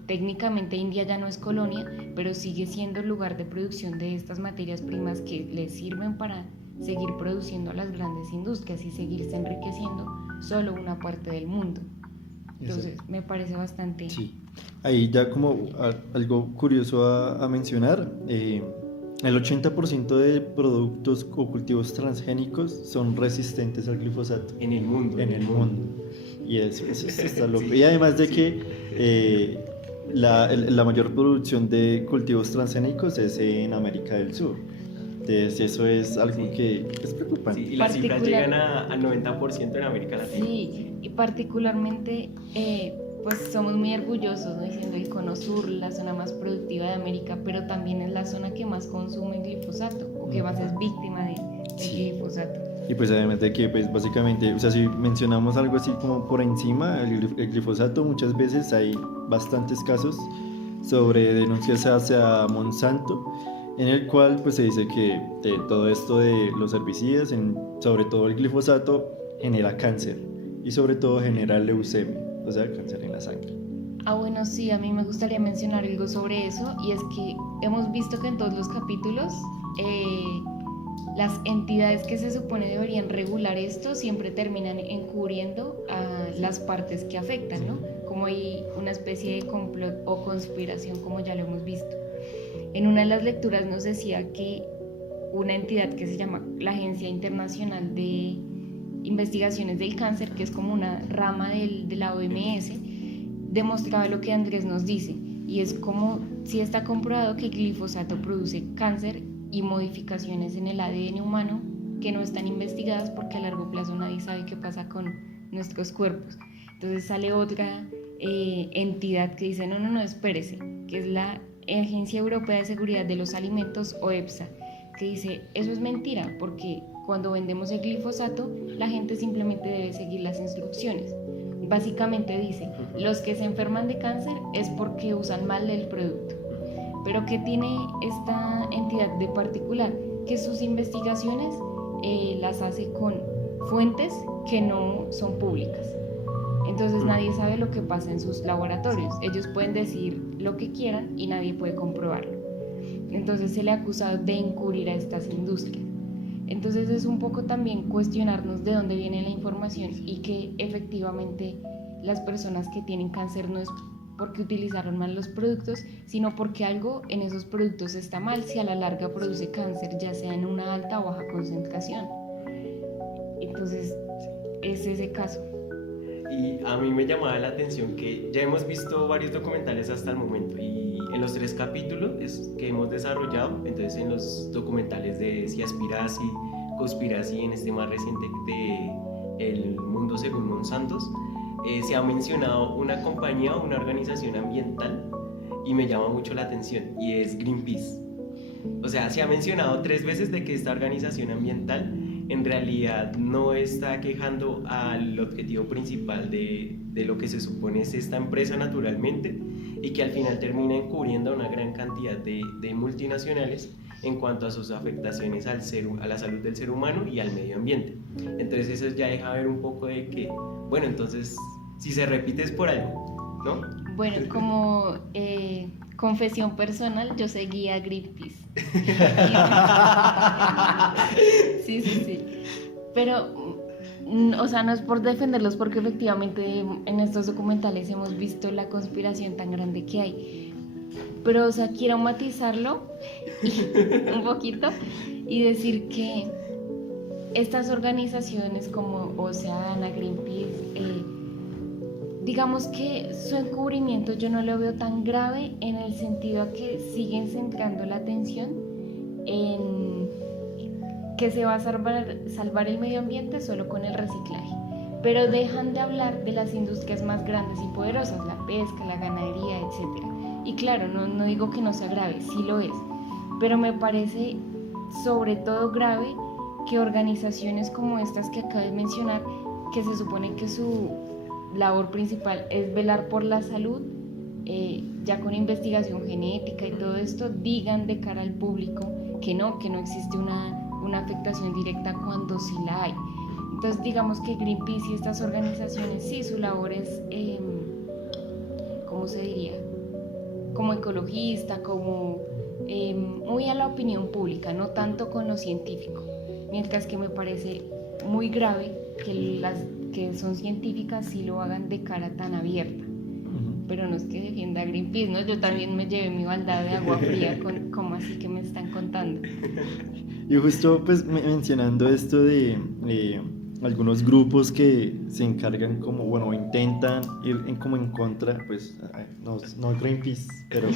técnicamente India ya no es colonia, pero sigue siendo el lugar de producción de estas materias primas que les sirven para seguir produciendo a las grandes industrias y seguirse enriqueciendo solo una parte del mundo. Entonces, me parece bastante... Sí. Ahí ya como algo curioso a mencionar, el 80% de productos o cultivos transgénicos son resistentes al glifosato. En el mundo. En el mundo. Y eso está loco. Sí. Y además de que la mayor producción de cultivos transgénicos es en América del Sur. Entonces eso es algo que es preocupante. Sí, y las cifras llegan al 90% en América Latina. Sí, y particularmente pues somos muy orgullosos, ¿no? Diciendo el Cono Sur, la zona más productiva de América, pero también es la zona que más consume glifosato o que más es víctima del glifosato. Y pues obviamente que pues básicamente, o sea, si mencionamos algo así como por encima, el glifosato, muchas veces hay bastantes casos sobre denuncias hacia Monsanto, en el cual pues se dice que todo esto de los herbicidas, sobre todo el glifosato, genera cáncer y sobre todo genera leucemia, o sea, cáncer en la sangre. Bueno, sí, a mí me gustaría mencionar algo sobre eso, y es que hemos visto que en todos los capítulos las entidades que se supone deberían regular esto siempre terminan encubriendo a las partes que afectan, ¿no? Como hay una especie de complot o conspiración, como ya lo hemos visto. En una de las lecturas nos decía que una entidad que se llama la Agencia Internacional de Investigaciones del Cáncer, que es como una rama de la OMS, demostraba lo que Andrés nos dice, y es como si está comprobado que el glifosato produce cáncer y modificaciones en el ADN humano que no están investigadas, porque a largo plazo nadie sabe qué pasa con nuestros cuerpos. Entonces sale otra entidad que dice no, espérese, que es la Agencia Europea de Seguridad de los Alimentos, o EFSA, que dice eso es mentira, porque cuando vendemos el glifosato la gente simplemente debe seguir las instrucciones. Básicamente dice, los que se enferman de cáncer es porque usan mal el producto. Pero ¿qué tiene esta entidad de particular? Que sus investigaciones las hace con fuentes que no son públicas. Entonces nadie sabe lo que pasa en sus laboratorios. Ellos pueden decir lo que quieran y nadie puede comprobarlo. Entonces se le ha acusado de encubrir a estas industrias. Entonces es un poco también cuestionarnos de dónde viene la información, y que efectivamente las personas que tienen cáncer no es porque utilizaron mal los productos, sino porque algo en esos productos está mal, si a la larga produce cáncer, ya sea en una alta o baja concentración. Entonces es ese caso. Y a mí me llamaba la atención que ya hemos visto varios documentales hasta el momento, y en los 3 capítulos que hemos desarrollado, entonces en los documentales de Seaspiracy, Conspiracy, en este más reciente de El Mundo Según Monsanto, se ha mencionado una compañía o una organización ambiental y me llama mucho la atención, y es Greenpeace. O sea, se ha mencionado 3 veces de que esta organización ambiental en realidad no está quejando al objetivo principal de lo que se supone es esta empresa naturalmente, y que al final termina encubriendo a una gran cantidad de multinacionales en cuanto a sus afectaciones a la salud del ser humano y al medio ambiente. Entonces eso ya deja ver un poco de que, bueno, entonces si se repite es por algo, ¿no? Bueno, como confesión personal, yo seguía a Greenpeace. Sí. Pero, o sea, no es por defenderlos, porque efectivamente en estos documentales hemos visto la conspiración tan grande que hay. Pero, o sea, quiero matizarlo un poquito y decir que estas organizaciones como Oceana, Greenpeace, digamos que su encubrimiento yo no lo veo tan grave, en el sentido a que siguen centrando la atención en que se va a salvar el medio ambiente solo con el reciclaje, pero dejan de hablar de las industrias más grandes y poderosas, la pesca, la ganadería, etc. Y claro, no digo que no sea grave, sí lo es, pero me parece sobre todo grave que organizaciones como estas que acabo de mencionar, que se supone que su labor principal es velar por la salud, ya con investigación genética y todo esto, digan de cara al público que no existe una afectación directa cuando sí la hay. Entonces digamos que Greenpeace y estas organizaciones, sí, su labor es, ¿cómo se diría? Como ecologista, como muy a la opinión pública, no tanto con lo científico, mientras que me parece muy grave que las que son científicas sí lo hagan de cara tan abierta. Pero no es que defienda a Greenpeace, ¿no? Yo también me llevé mi baldada de agua fría con cómo así que me están contando. Y justo pues mencionando esto de algunos grupos que se encargan como, bueno, intentan ir como en contra, pues no Greenpeace, pero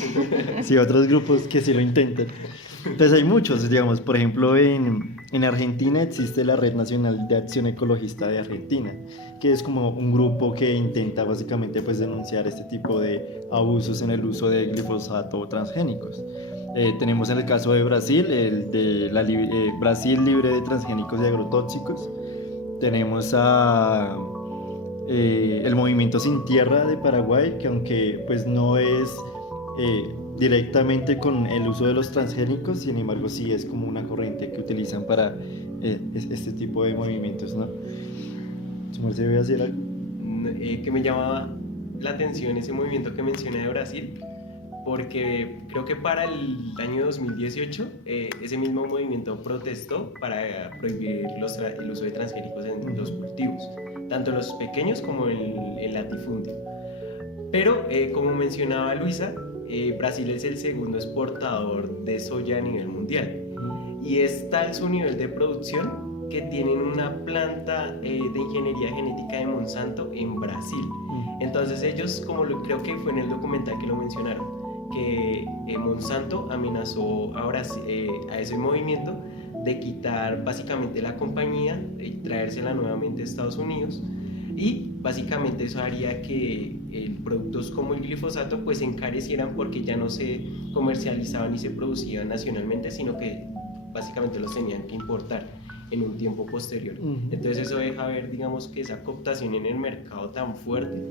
sí otros grupos que sí lo intentan. Entonces hay muchos, digamos, por ejemplo en Argentina existe la Red Nacional de Acción Ecologista de Argentina, que es como un grupo que intenta básicamente pues denunciar este tipo de abusos en el uso de glifosato o transgénicos. Tenemos en el caso de Brasil, el de Brasil libre de transgénicos y agrotóxicos. Tenemos el Movimiento Sin Tierra de Paraguay, que aunque pues no es directamente con el uso de los transgénicos, sin embargo sí es como una corriente que utilizan para este tipo de movimientos, ¿no? ¿Se voy a decir algo? Que me llamaba la atención ese movimiento que mencioné de Brasil, porque creo que para el año 2018 ese mismo movimiento protestó para prohibir el uso de transgénicos en los cultivos, tanto los pequeños como el latifundio. Pero como mencionaba Luisa, Brasil es el segundo exportador de soya a nivel mundial, y es tal su nivel de producción que tienen una planta de ingeniería genética de Monsanto en Brasil. Entonces ellos, creo que fue en el documental que lo mencionaron, que Monsanto amenazó a ese movimiento de quitar básicamente la compañía y traérsela nuevamente a Estados Unidos, y básicamente eso haría que productos como el glifosato pues se encarecieran, porque ya no se comercializaban ni se producían nacionalmente, sino que básicamente los tenían que importar en un tiempo posterior. Entonces eso deja ver, digamos, que esa cooptación en el mercado tan fuerte,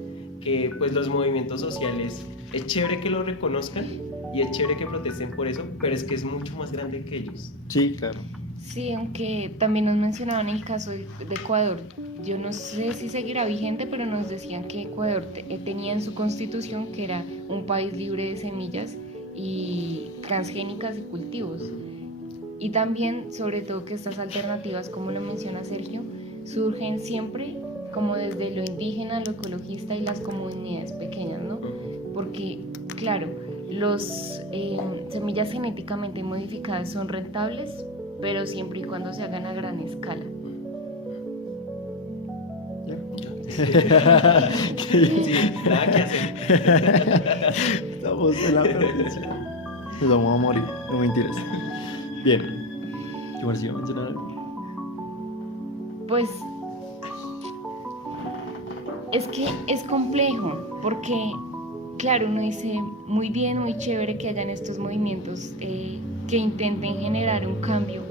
que pues los movimientos sociales es chévere que lo reconozcan y es chévere que protesten por eso, pero es que es mucho más grande que ellos. Sí, claro. Sí, aunque también nos mencionaban el caso de Ecuador. Yo no sé si seguirá vigente, pero nos decían que Ecuador tenía en su constitución que era un país libre de semillas y transgénicas y cultivos. Y también, sobre todo, que estas alternativas, como lo menciona Sergio, surgen siempre como desde lo indígena, lo ecologista y las comunidades pequeñas, ¿no? Porque, claro, los semillas genéticamente modificadas son rentables, pero siempre y cuando se hagan a gran escala. Sí, nada que hacer. Estamos en la perdición. Nos vamos a morir, no mentiras. Bien. ¿Qué más iba a mencionar? Pues es que es complejo, porque claro, uno dice muy bien, muy chévere que hayan estos movimientos que intenten generar un cambio,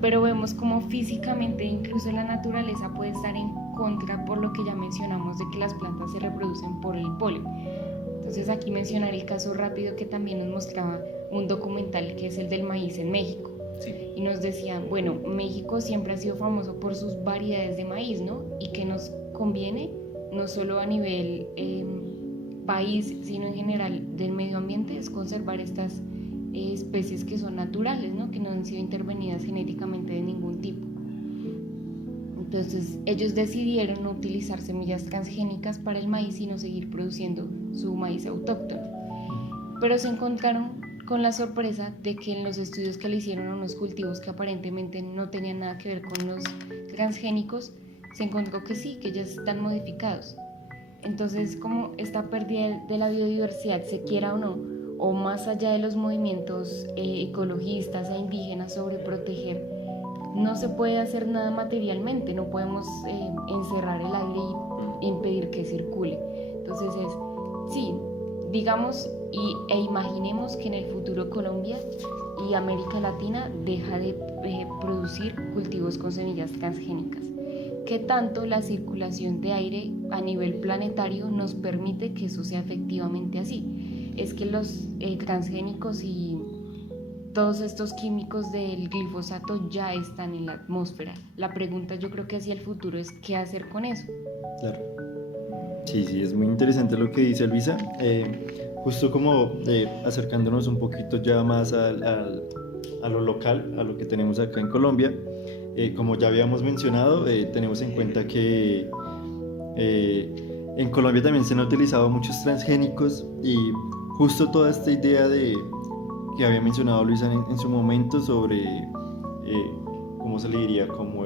pero vemos como físicamente incluso la naturaleza puede estar en contra por lo que ya mencionamos de que las plantas se reproducen por el polen. Entonces aquí mencionar el caso rápido que también nos mostraba un documental que es el del maíz en México. Sí. Y nos decían, bueno, México siempre ha sido famoso por sus variedades de maíz, ¿no? Y que nos conviene, no solo a nivel país, sino en general del medio ambiente, es conservar estas especies que son naturales, ¿no? Que no han sido intervenidas genéticamente de ningún tipo. Entonces ellos decidieron no utilizar semillas transgénicas para el maíz, sino seguir produciendo su maíz autóctono. Pero se encontraron con la sorpresa de que en los estudios que le hicieron a unos cultivos que aparentemente no tenían nada que ver con los transgénicos, se encontró que sí, que ya están modificados. Entonces, como esta pérdida de la biodiversidad, se quiera o no, o más allá de los movimientos ecologistas e indígenas sobre proteger, no se puede hacer nada materialmente, no podemos encerrar el aire y impedir que circule. Entonces sí, digamos e imaginemos que en el futuro Colombia y América Latina deja de producir cultivos con semillas transgénicas. ¿Qué tanto la circulación de aire a nivel planetario nos permite que eso sea efectivamente así? Es que los transgénicos y todos estos químicos del glifosato ya están en la atmósfera. La pregunta yo creo que hacia el futuro es ¿qué hacer con eso? Claro. Sí, es muy interesante lo que dice Luisa. Justo como acercándonos un poquito ya más a lo local, a lo que tenemos acá en Colombia. Como ya habíamos mencionado, tenemos en cuenta que en Colombia también se han utilizado muchos transgénicos y justo toda esta idea que había mencionado Luisa en su momento sobre, ¿cómo se le diría? Como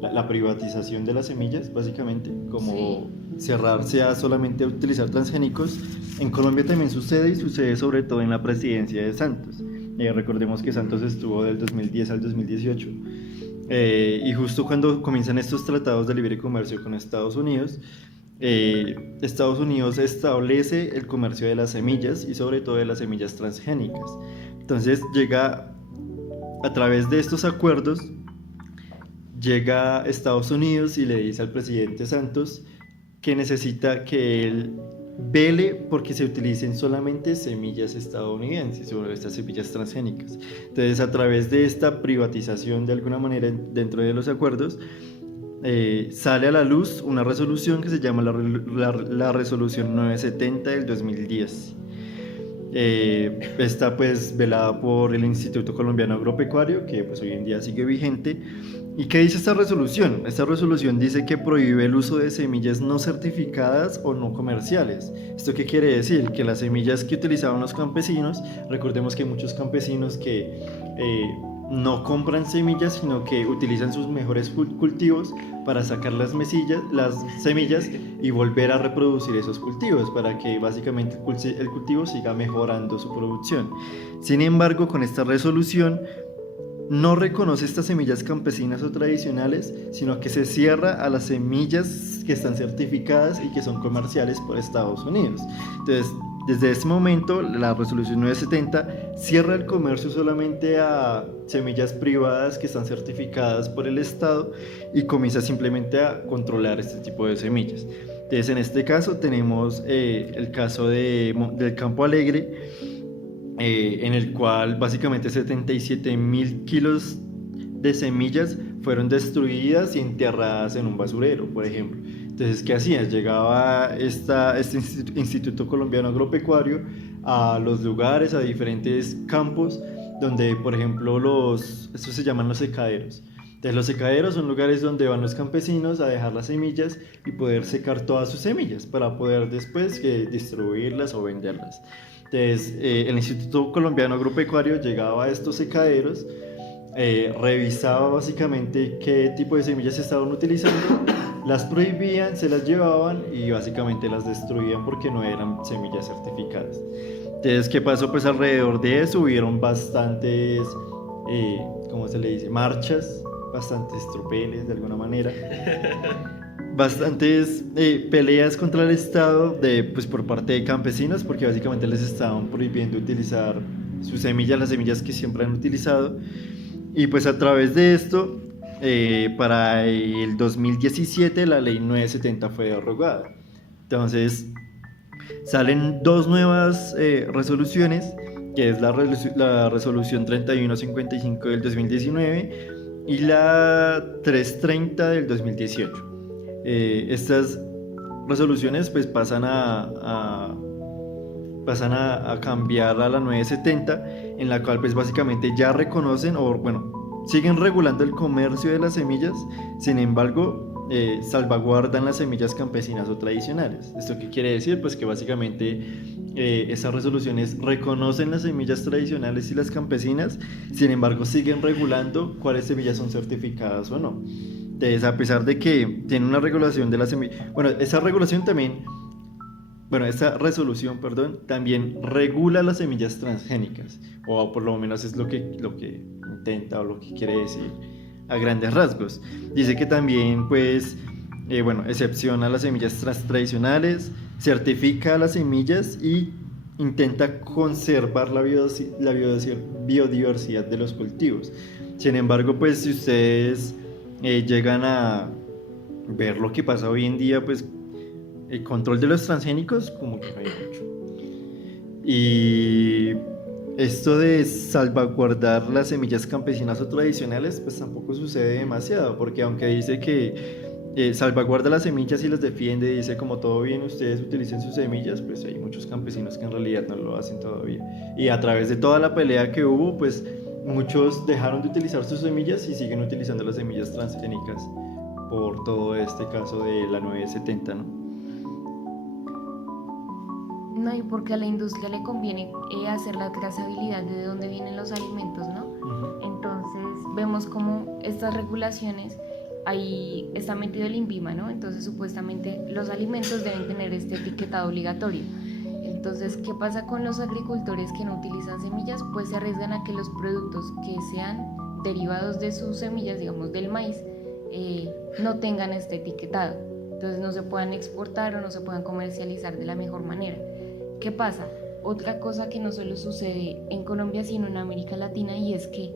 la privatización de las semillas, básicamente, como Sí. cerrarse a solamente utilizar transgénicos. En Colombia también sucede y sucede sobre todo en la presidencia de Santos. Recordemos que Santos estuvo del 2010 al 2018. Y justo cuando comienzan estos tratados de libre comercio con Estados Unidos establece el comercio de las semillas y sobre todo de las semillas transgénicas. Entonces llega a través de estos acuerdos, llega Estados Unidos y le dice al presidente Santos que necesita que él vele porque se utilicen solamente semillas estadounidenses o estas semillas transgénicas. Entonces, a través de esta privatización de alguna manera dentro de los acuerdos, sale a la luz una resolución que se llama la resolución 970 del 2010. Está pues velada por el Instituto Colombiano Agropecuario, que pues hoy en día sigue vigente. ¿Y qué dice esta resolución? Esta resolución dice que prohíbe el uso de semillas no certificadas o no comerciales. ¿Esto qué quiere decir? Que las semillas que utilizaban los campesinos, recordemos que hay muchos campesinos que no compran semillas, sino que utilizan sus mejores cultivos para sacar las semillas y volver a reproducir esos cultivos para que básicamente el cultivo siga mejorando su producción. Sin embargo, con esta resolución no reconoce estas semillas campesinas o tradicionales, sino que se cierra a las semillas que están certificadas y que son comerciales por Estados Unidos. Entonces, desde ese momento, la resolución 970 cierra el comercio solamente a semillas privadas que están certificadas por el Estado y comienza simplemente a controlar este tipo de semillas. Entonces, en este caso tenemos el caso del Campo Alegre, en el cual básicamente 77.000 kilos de semillas fueron destruidas y enterradas en un basurero, por ejemplo. Entonces, ¿qué hacían? Llegaba este Instituto Colombiano Agropecuario a los lugares, a diferentes campos, donde, por ejemplo, estos se llaman los secaderos. Entonces, los secaderos son lugares donde van los campesinos a dejar las semillas y poder secar todas sus semillas para poder después distribuirlas o venderlas. Entonces, el Instituto Colombiano Agropecuario llegaba a estos secaderos, revisaba básicamente qué tipo de semillas se estaban utilizando las prohibían, se las llevaban y básicamente las destruían porque no eran semillas certificadas. Entonces, ¿qué pasó? Pues alrededor de eso hubieron bastantes, ¿cómo se le dice? Marchas, bastantes tropeles de alguna manera, bastantes peleas contra el Estado pues, por parte de campesinos, porque básicamente les estaban prohibiendo utilizar sus semillas, las semillas que siempre han utilizado. Y pues a través de esto, para el 2017 la ley 970 fue derogada. Entonces salen dos nuevas resoluciones, que es la resolución 3155 del 2019 y la 330 del 2018. Estas resoluciones pues pasan a cambiar a la 970, en la cual pues básicamente ya reconocen o bueno, siguen regulando el comercio de las semillas, sin embargo salvaguardan las semillas campesinas o tradicionales. ¿Esto qué quiere decir? Pues que básicamente esas resoluciones reconocen las semillas tradicionales y las campesinas, sin embargo siguen regulando cuáles semillas son certificadas o no. Entonces, a pesar de que tiene una regulación de las semillas, bueno, esa resolución también regula las semillas transgénicas, o por lo menos es lo que intenta o lo que quiere decir a grandes rasgos. Dice que también, pues, excepciona las semillas tradicionales, certifica las semillas y intenta conservar la biodiversidad de los cultivos. Sin embargo, pues, si ustedes llegan a ver lo que pasa hoy en día, pues, el control de los transgénicos como que no hay mucho. Y esto de salvaguardar las semillas campesinas o tradicionales, pues tampoco sucede demasiado, porque aunque dice que salvaguarda las semillas y las defiende, dice como todo bien, ustedes utilicen sus semillas, pues hay muchos campesinos que en realidad no lo hacen todavía. Y a través de toda la pelea que hubo, pues muchos dejaron de utilizar sus semillas y siguen utilizando las semillas transgénicas por todo este caso de la 970, ¿no? No, y porque a la industria le conviene hacer la trazabilidad de dónde vienen los alimentos, ¿no? Entonces vemos como estas regulaciones, ahí está metido el INVIMA, ¿no? Entonces supuestamente los alimentos deben tener este etiquetado obligatorio. Entonces, ¿qué pasa con los agricultores que no utilizan semillas? Pues se arriesgan a que los productos que sean derivados de sus semillas, digamos del maíz, no tengan este etiquetado. Entonces no se puedan exportar o no se puedan comercializar de la mejor manera. ¿Qué pasa? Otra cosa que no solo sucede en Colombia sino en América Latina, y es que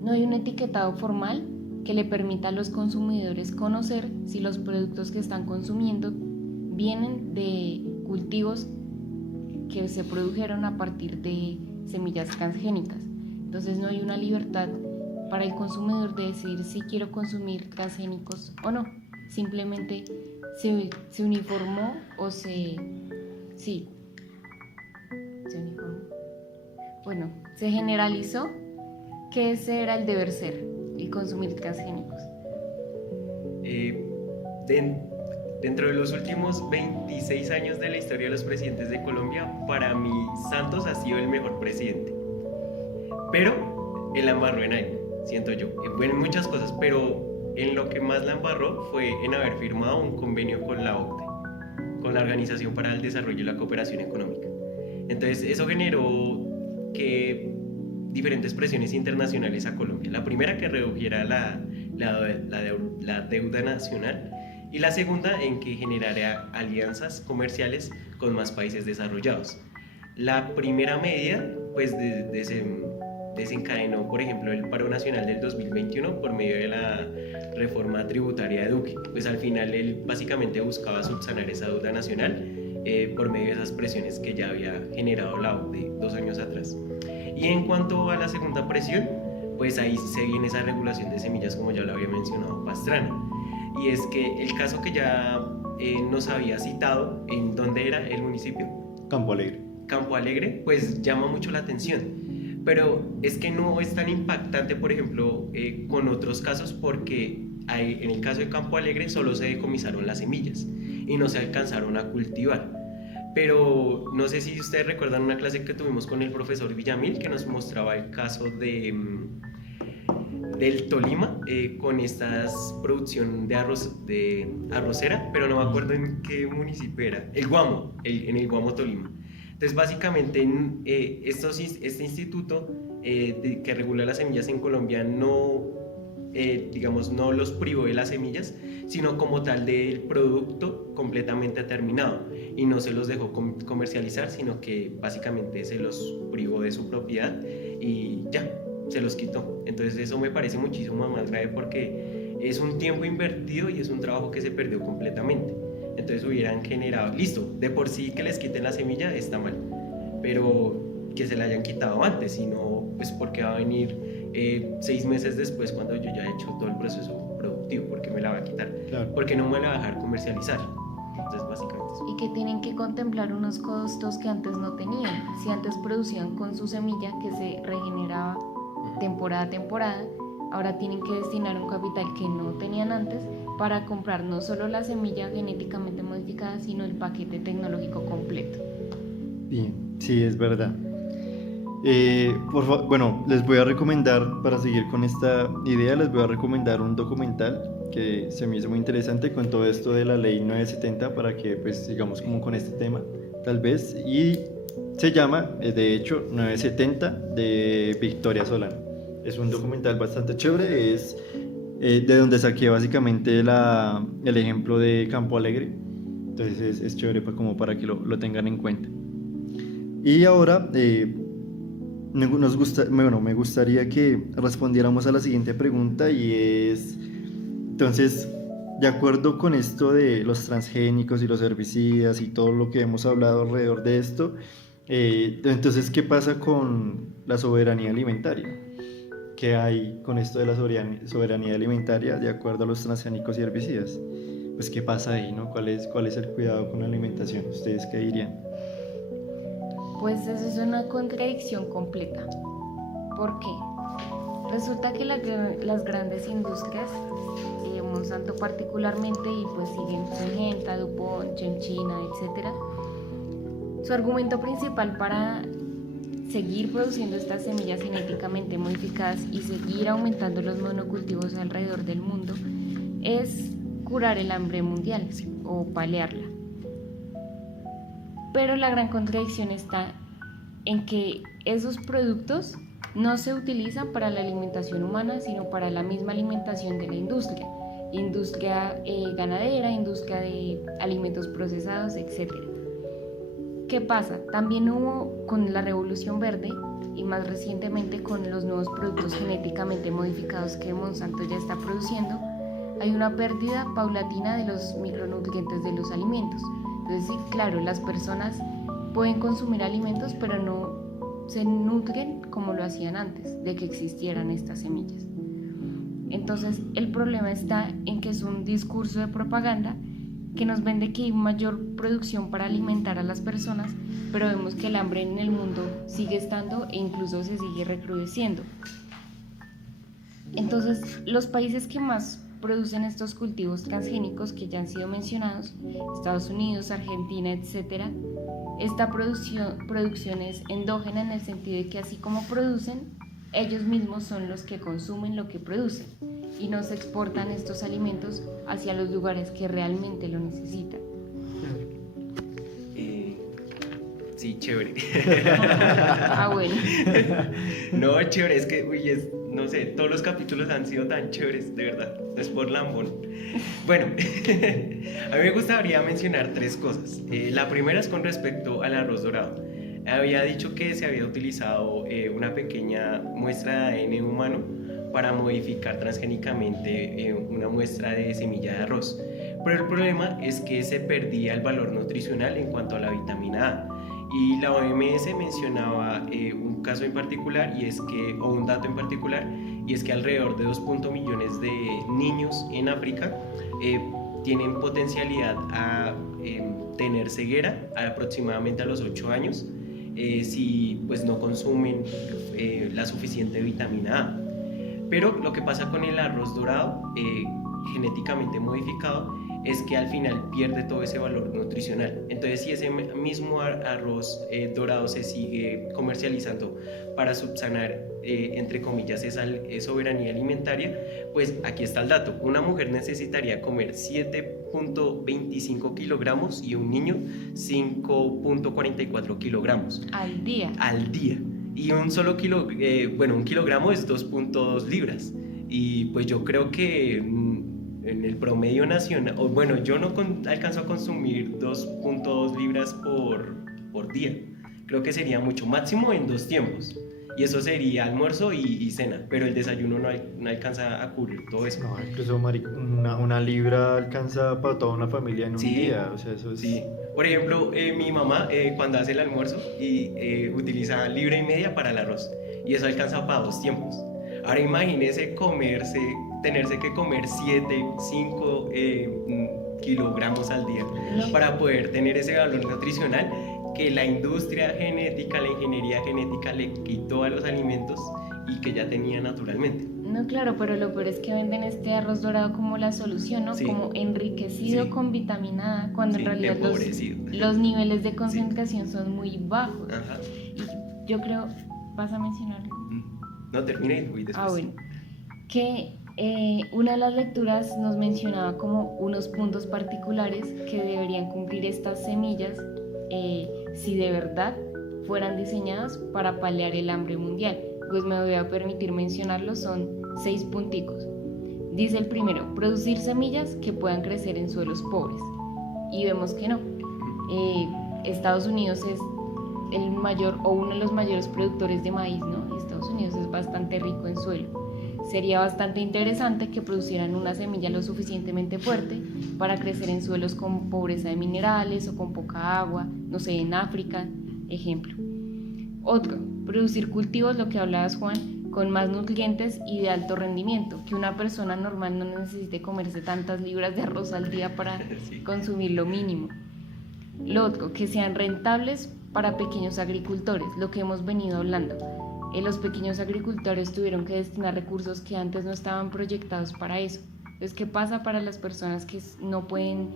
no hay un etiquetado formal que le permita a los consumidores conocer si los productos que están consumiendo vienen de cultivos que se produjeron a partir de semillas transgénicas. Entonces no hay una libertad para el consumidor de decidir si quiero consumir transgénicos o no. Simplemente se uniformó o se uniformó. Bueno, se generalizó que ese era el deber ser, el consumir transgénicos. Dentro de los últimos 26 años de la historia de los presidentes de Colombia, para mí Santos ha sido el mejor presidente. Pero él la embarró en algo, siento yo. Bueno, en muchas cosas, pero en lo que más la embarró fue en haber firmado un convenio con la OCDE, con la Organización para el Desarrollo y la Cooperación Económica. Entonces eso generó que diferentes presiones internacionales a Colombia. La primera, que redujera la deuda nacional, y la segunda, en que generara alianzas comerciales con más países desarrollados. La primera medida pues desencadenó, por ejemplo, el paro nacional del 2021 por medio de la reforma tributaria de Duque. Pues al final él básicamente buscaba subsanar esa deuda nacional por medio de esas presiones que ya había generado la OCDE 2 años atrás. Y en cuanto a la segunda presión, pues ahí se viene esa regulación de semillas, como ya lo había mencionado Pastrana. Y es que el caso que ya nos había citado, ¿en dónde era el municipio? Campo Alegre. Campo Alegre, pues llama mucho la atención. Pero es que no es tan impactante, por ejemplo, con otros casos, porque en el caso de Campo Alegre solo se decomisaron las semillas y no se alcanzaron a cultivar. Pero no sé si ustedes recuerdan una clase que tuvimos con el profesor Villamil, que nos mostraba el caso de del Tolima con esta producción de arroz, de arrocera, pero no me acuerdo en qué municipio era, el Guamo, en el Guamo, Tolima. Entonces básicamente este instituto que regula las semillas en Colombia no, digamos, no los privó de las semillas, sino como tal del producto completamente terminado, y no se los dejó comercializar, sino que básicamente se los privó de su propiedad y ya, se los quitó. Entonces eso me parece muchísimo más grave, porque es un tiempo invertido y es un trabajo que se perdió completamente. Entonces hubieran generado, listo, de por sí que les quiten la semilla está mal, pero que se la hayan quitado antes, sino pues porque va a venir 6 meses después, cuando yo ya he hecho todo el proceso productivo, porque me la va a quitar, Claro. porque no me la va a dejar comercializar. Entonces básicamente eso. Y que tienen que contemplar unos costos que antes no tenían. Si antes producían con su semilla que se regeneraba temporada a temporada, ahora tienen que destinar un capital que no tenían antes para comprar no solo la semilla genéticamente modificada, sino el paquete tecnológico completo. Bien, sí, es verdad. Bueno, les voy a recomendar, para seguir con esta idea, les voy a recomendar un documental que se me hizo muy interesante con todo esto de la ley 970, para que pues sigamos como con este tema, tal vez, y se llama, de hecho, 970 de Victoria Solano. Es un documental bastante chévere, es de donde saqué básicamente el ejemplo de Campo Alegre, entonces es chévere como para que lo tengan en cuenta. Y ahora me gustaría que respondiéramos a la siguiente pregunta, y es, entonces, de acuerdo con esto de los transgénicos y los herbicidas y todo lo que hemos hablado alrededor de esto, entonces, ¿qué pasa con la soberanía alimentaria? ¿Qué hay con esto de la soberanía alimentaria de acuerdo a los transgénicos y herbicidas? Pues, ¿qué pasa ahí, no? ¿Cuál es el cuidado con la alimentación? ¿Ustedes qué dirían? Pues eso es una contradicción completa. ¿Por qué? Resulta que las grandes industrias, Monsanto particularmente, y pues siguen Syngenta, DuPont, China, etc., su argumento principal para seguir produciendo estas semillas genéticamente modificadas y seguir aumentando los monocultivos alrededor del mundo es curar el hambre mundial o paliarla. Pero la gran contradicción está en que esos productos no se utilizan para la alimentación humana, sino para la misma alimentación de la industria ganadera, industria de alimentos procesados, etc. ¿Qué pasa? También hubo con la Revolución Verde, y más recientemente con los nuevos productos genéticamente modificados que Monsanto ya está produciendo, hay una pérdida paulatina de los micronutrientes de los alimentos. Entonces, sí, claro, las personas pueden consumir alimentos, pero no se nutren como lo hacían antes de que existieran estas semillas. Entonces, el problema está en que es un discurso de propaganda que nos vende que hay mayor producción para alimentar a las personas, pero vemos que el hambre en el mundo sigue estando e incluso se sigue recrudeciendo. Entonces, los países que más producen estos cultivos transgénicos que ya han sido mencionados, Estados Unidos, Argentina, etc., esta producción es endógena en el sentido de que así como producen, ellos mismos son los que consumen lo que producen y no se exportan estos alimentos hacia los lugares que realmente lo necesitan. Sí, chévere. Bueno. No, chévere, es que, no sé, todos los capítulos han sido tan chéveres, de verdad, no es por lambón. Bueno, a mí me gustaría mencionar 3 cosas. La primera es con respecto al arroz dorado. Había dicho que se había utilizado una pequeña muestra de ADN humano para modificar transgénicamente una muestra de semilla de arroz. Pero el problema es que se perdía el valor nutricional en cuanto a la vitamina A. Y la OMS mencionaba un caso en particular, o un dato en particular, y es que alrededor de 2.1 millones de niños en África tienen potencialidad a tener ceguera aproximadamente a los 8 años si pues no consumen la suficiente vitamina A. Pero lo que pasa con el arroz dorado genéticamente modificado es que al final pierde todo ese valor nutricional. Entonces, si ese mismo arroz dorado se sigue comercializando para subsanar, entre comillas, esa soberanía alimentaria, pues aquí está el dato. Una mujer necesitaría comer 7.25 kilogramos y un niño 5.44 kilogramos. Al día. Al día. Y un solo un kilogramo es 2.2 libras. Y pues yo creo que en el promedio nacional, yo no alcanzo a consumir 2.2 libras por día. Creo que sería mucho, máximo en 2 tiempos. Y eso sería almuerzo y cena, pero el desayuno no alcanza a cubrir todo eso. No, incluso una libra alcanza para toda una familia en un día, o sea, eso es... Sí. Por ejemplo, mi mamá cuando hace el almuerzo utiliza libra y media para el arroz, y eso alcanza para 2 tiempos. Ahora imagínese tenerse que comer 5 kilogramos al día para poder tener ese valor nutricional que la industria genética, la ingeniería genética le quitó a los alimentos y que ya tenía naturalmente. No, claro, pero lo peor es que venden este arroz dorado como la solución, ¿no? Sí. Como enriquecido con vitamina A, cuando en realidad los niveles de concentración son muy bajos. Ajá. Y yo creo, ¿vas a mencionarlo? No, termina y voy después. Bueno, que una de las lecturas nos mencionaba como unos puntos particulares que deberían cumplir estas semillas si de verdad fueran diseñadas para paliar el hambre mundial. Pues me voy a permitir mencionarlos, son 6 punticos. Dice el primero, producir semillas que puedan crecer en suelos pobres. Y vemos que no. Estados Unidos es el mayor o uno de los mayores productores de maíz, ¿no? Estados Unidos es bastante rico en suelo. Sería bastante interesante que producieran una semilla lo suficientemente fuerte para crecer en suelos con pobreza de minerales o con poca agua, no sé, en África, ejemplo. Otro, producir cultivos, lo que hablabas, Juan, con más nutrientes y de alto rendimiento, que una persona normal no necesite comerse tantas libras de arroz al día para consumir lo mínimo. Lo otro, que sean rentables para pequeños agricultores, lo que hemos venido hablando. Los pequeños agricultores tuvieron que destinar recursos que antes no estaban proyectados para eso. Entonces, ¿qué pasa para las personas que no pueden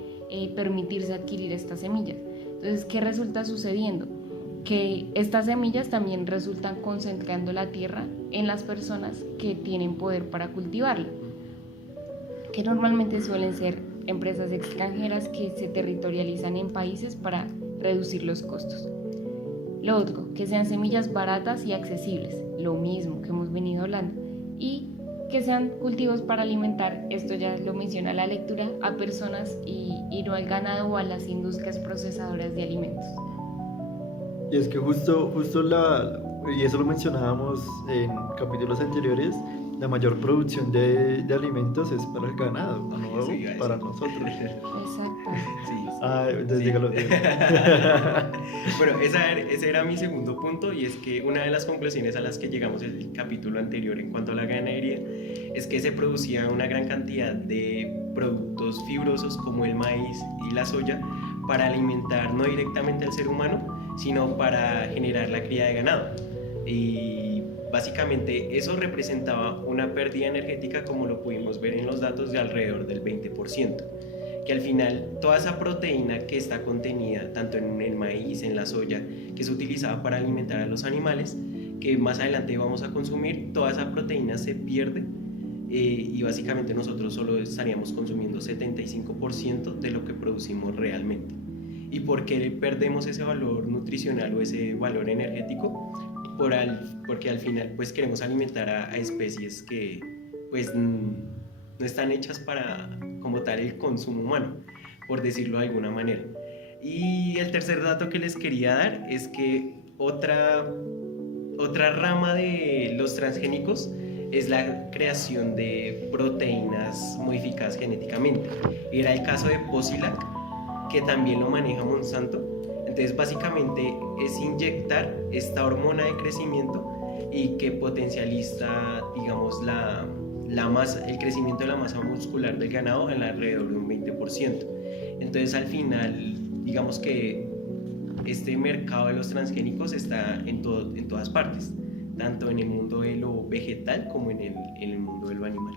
permitirse adquirir estas semillas? Entonces, ¿qué resulta sucediendo? Que estas semillas también resultan concentrando la tierra en las personas que tienen poder para cultivarla, que normalmente suelen ser empresas extranjeras que se territorializan en países para reducir los costos. Lo otro, que sean semillas baratas y accesibles, lo mismo que hemos venido hablando, y que sean cultivos para alimentar, esto ya lo menciona la lectura, a personas y no al ganado o a las industrias procesadoras de alimentos. Y es que justo y eso lo mencionábamos en capítulos anteriores, la mayor producción de alimentos es para el ganado, no para nosotros. Exacto. Entonces dígalo. Bueno, ese era mi segundo punto, y es que una de las conclusiones a las que llegamos en el capítulo anterior en cuanto a la ganadería es que se producía una gran cantidad de productos fibrosos como el maíz y la soya para alimentar no directamente al ser humano, sino para generar la cría de ganado. Y básicamente eso representaba una pérdida energética, como lo pudimos ver en los datos, de alrededor del 20%, que al final toda esa proteína que está contenida tanto en el maíz, en la soya, que se utilizaba para alimentar a los animales, que más adelante vamos a consumir, toda esa proteína se pierde, y básicamente nosotros solo estaríamos consumiendo 75% de lo que producimos realmente. ¿Y por qué perdemos ese valor nutricional o ese valor energético? Porque al final pues queremos alimentar a especies que pues no están hechas para como tal el consumo humano, por decirlo de alguna manera. Y el tercer dato que les quería dar es que otra rama de los transgénicos es la creación de proteínas modificadas genéticamente. Era el caso de Posilac, que también lo maneja Monsanto. Entonces básicamente es inyectar esta hormona de crecimiento y que potencializa, digamos, el crecimiento de la masa muscular del ganado en alrededor de un 20%. Entonces al final, digamos que este mercado de los transgénicos está en todas partes, tanto en el mundo de lo vegetal como en el mundo de lo animal.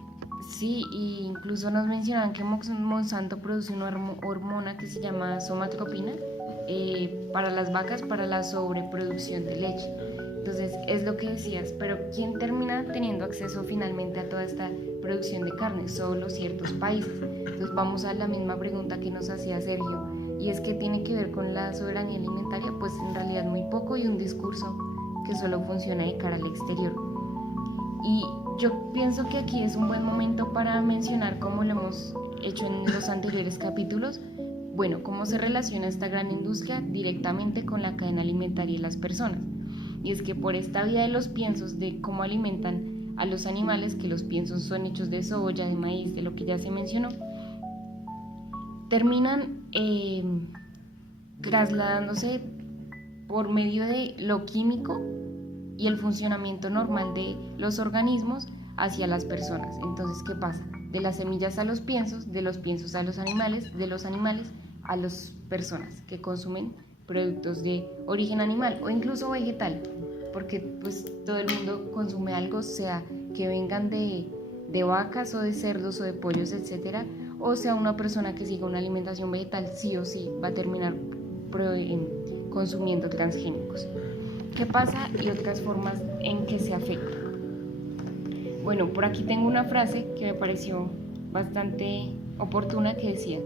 Sí, y incluso nos mencionaban que Monsanto produce una hormona que se llama somatropina para las vacas, para la sobreproducción de leche. Entonces, es lo que decías, pero ¿quién termina teniendo acceso finalmente a toda esta producción de carne? Solo ciertos países. Entonces, vamos a la misma pregunta que nos hacía Sergio, y es que tiene que ver con la soberanía alimentaria, pues en realidad muy poco, y un discurso que solo funciona de cara al exterior. Y yo pienso que aquí es un buen momento para mencionar, como lo hemos hecho en los anteriores capítulos, bueno, cómo se relaciona esta gran industria directamente con la cadena alimentaria y las personas. Y es que por esta vía de los piensos, de cómo alimentan a los animales, que los piensos son hechos de soya, de maíz, de lo que ya se mencionó, terminan trasladándose por medio de lo químico y el funcionamiento normal de los organismos hacia las personas. Entonces, ¿qué pasa? De las semillas a los piensos, de los piensos a los animales, de los animales a las personas que consumen productos de origen animal o incluso vegetal, porque pues todo el mundo consume algo, sea que vengan de vacas o de cerdos o de pollos, etcétera, o sea una persona que siga una alimentación vegetal, sí o sí va a terminar consumiendo transgénicos. ¿Qué pasa y otras formas en que se afecta? Bueno, por aquí tengo una frase que me pareció bastante oportuna que decía: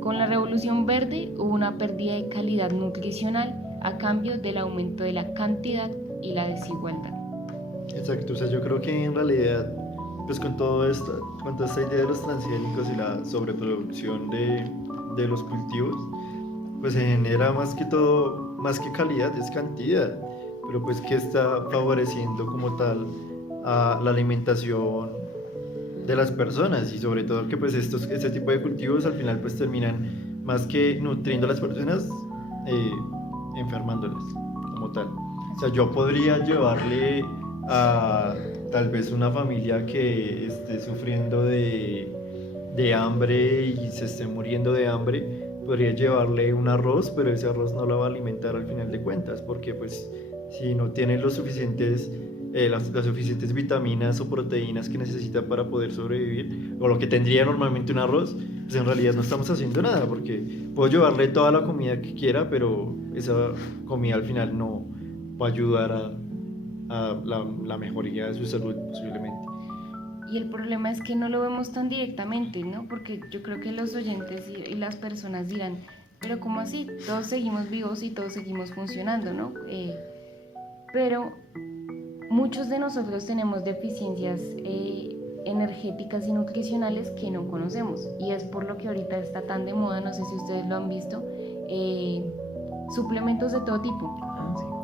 con la revolución verde hubo una pérdida de calidad nutricional a cambio del aumento de la cantidad y la desigualdad. Exacto, o sea, yo creo que en realidad, pues con todo esto, con toda esta idea de los transgénicos y la sobreproducción de los cultivos, pues se genera más que todo, más que calidad, es cantidad, pero pues que está favoreciendo como tal a la alimentación de las personas y sobre todo que pues este tipo de cultivos al final pues terminan más que nutriendo a las personas, enfermándolas como tal. O sea, yo podría llevarle a tal vez una familia que esté sufriendo de hambre y se esté muriendo de hambre, podría llevarle un arroz, pero ese arroz no lo va a alimentar al final de cuentas, porque pues si no tiene las suficientes vitaminas o proteínas que necesita para poder sobrevivir, o lo que tendría normalmente un arroz, pues en realidad no estamos haciendo nada, porque puedo llevarle toda la comida que quiera, pero esa comida al final no va a ayudar a la mejoría de su salud posiblemente. Y el problema es que no lo vemos tan directamente, ¿no? Porque yo creo que los oyentes y las personas dirán, pero ¿cómo así? Todos seguimos vivos y todos seguimos funcionando, ¿no? Pero muchos de nosotros tenemos deficiencias energéticas y nutricionales que no conocemos, y es por lo que ahorita está tan de moda, no sé si ustedes lo han visto, suplementos de todo tipo,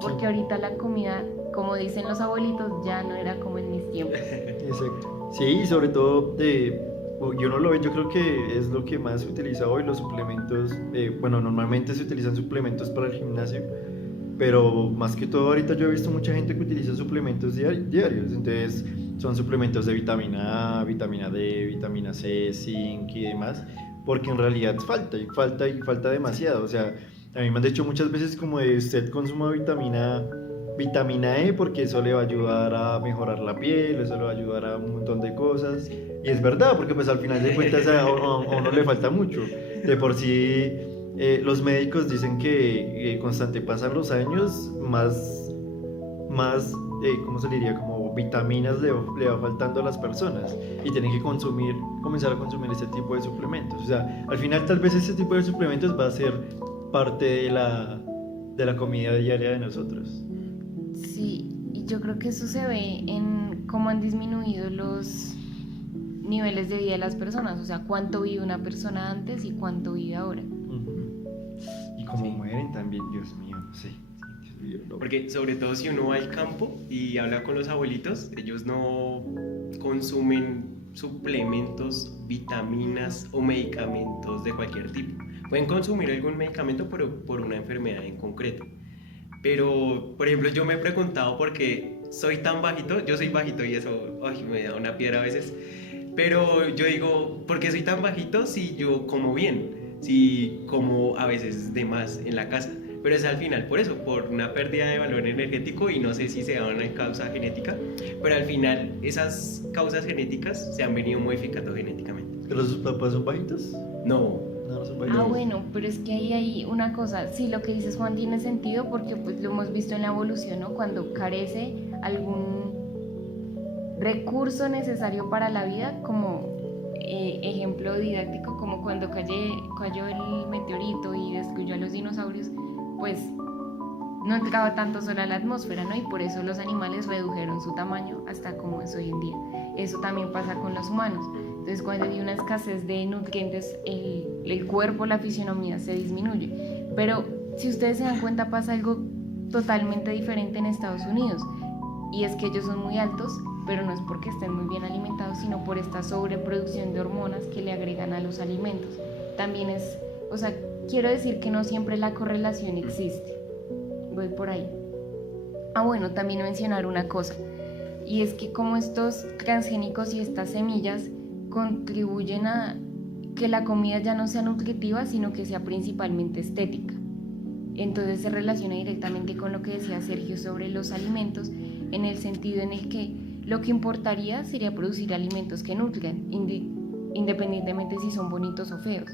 porque ahorita la comida, como dicen los abuelitos, ya no era como en mis tiempos. Exacto. Sí, y sobre todo yo no lo veo, yo creo que es lo que más se utiliza hoy, los suplementos. Bueno, normalmente se utilizan suplementos para el gimnasio, pero más que todo ahorita yo he visto mucha gente que utiliza suplementos diarios. Entonces son suplementos de vitamina A, vitamina D, vitamina C, zinc y demás, porque en realidad falta demasiado. O sea, a mí me han dicho muchas veces como de usted consuma vitamina E porque eso le va a ayudar a mejorar la piel, eso le va a ayudar a un montón de cosas, y es verdad, porque pues al final de cuentas a uno le falta mucho. De por sí los médicos dicen que constante pasan los años, más ¿cómo se diría? Como vitaminas le va faltando a las personas y tienen que comenzar a consumir ese tipo de suplementos. O sea, al final tal vez ese tipo de suplementos va a ser parte de la comida diaria de nosotros. Sí, y yo creo que eso se ve en cómo han disminuido los niveles de vida de las personas, o sea, cuánto vive una persona antes y cuánto vive ahora. Y cómo mueren también, Dios mío, sí. Dios mío, Porque sobre todo si uno va al campo y habla con los abuelitos, ellos no consumen suplementos, vitaminas o medicamentos de cualquier tipo. Pueden consumir algún medicamento por una enfermedad en concreto. Pero, por ejemplo, yo me he preguntado por qué soy tan bajito. Yo soy bajito y eso me da una piedra a veces. Pero yo digo, ¿por qué soy tan bajito si yo como bien? Si como a veces de más en la casa. pero es al final por eso, por una pérdida de valor energético, y no sé si se da una causa genética, pero al final esas causas genéticas se han venido modificando genéticamente. ¿Pero sus papás son bajitos? No. No, no son bajitos. Bueno, pero es que ahí hay una cosa, sí, lo que dices, Juan, tiene sentido porque pues lo hemos visto en la evolución, ¿no? Cuando carece algún recurso necesario para la vida, como ejemplo didáctico, como cuando cayó el meteorito y destruyó a los dinosaurios, pues no entraba tanto sol a la atmósfera, ¿no? Y por eso los animales redujeron su tamaño hasta como es hoy en día. Eso también pasa con los humanos. Entonces, cuando hay una escasez de nutrientes, el cuerpo, la fisionomía se disminuye. Pero si ustedes se dan cuenta, pasa algo totalmente diferente en Estados Unidos. Y es que ellos son muy altos, pero no es porque estén muy bien alimentados, sino por esta sobreproducción de hormonas que le agregan a los alimentos. También es, o sea, quiero decir que no siempre la correlación existe. Voy por ahí. Bueno, también mencionar una cosa, y es que como estos transgénicos y estas semillas contribuyen a que la comida ya no sea nutritiva, sino que sea principalmente estética. Entonces se relaciona directamente con lo que decía Sergio sobre los alimentos, en el sentido en el que lo que importaría sería producir alimentos que nutran, independientemente si son bonitos o feos.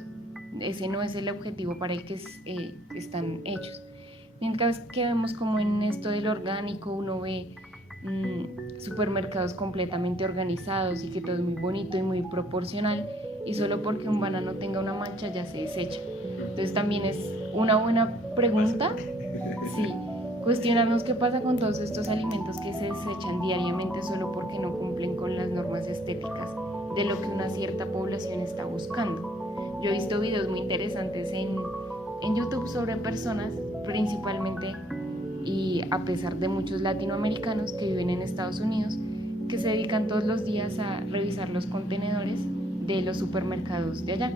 Ese no es el objetivo para el que están hechos. Mientras que vemos como en esto del orgánico uno ve supermercados completamente organizados y que todo es muy bonito y muy proporcional, y solo porque un banano tenga una mancha ya se desecha. Entonces también es una buena pregunta, sí, cuestionarnos qué pasa con todos estos alimentos que se desechan diariamente solo porque no cumplen con las normas estéticas de lo que una cierta población está buscando. Yo he visto videos muy interesantes en YouTube sobre personas, principalmente y a pesar de muchos latinoamericanos que viven en Estados Unidos, que se dedican todos los días a revisar los contenedores de los supermercados de allá.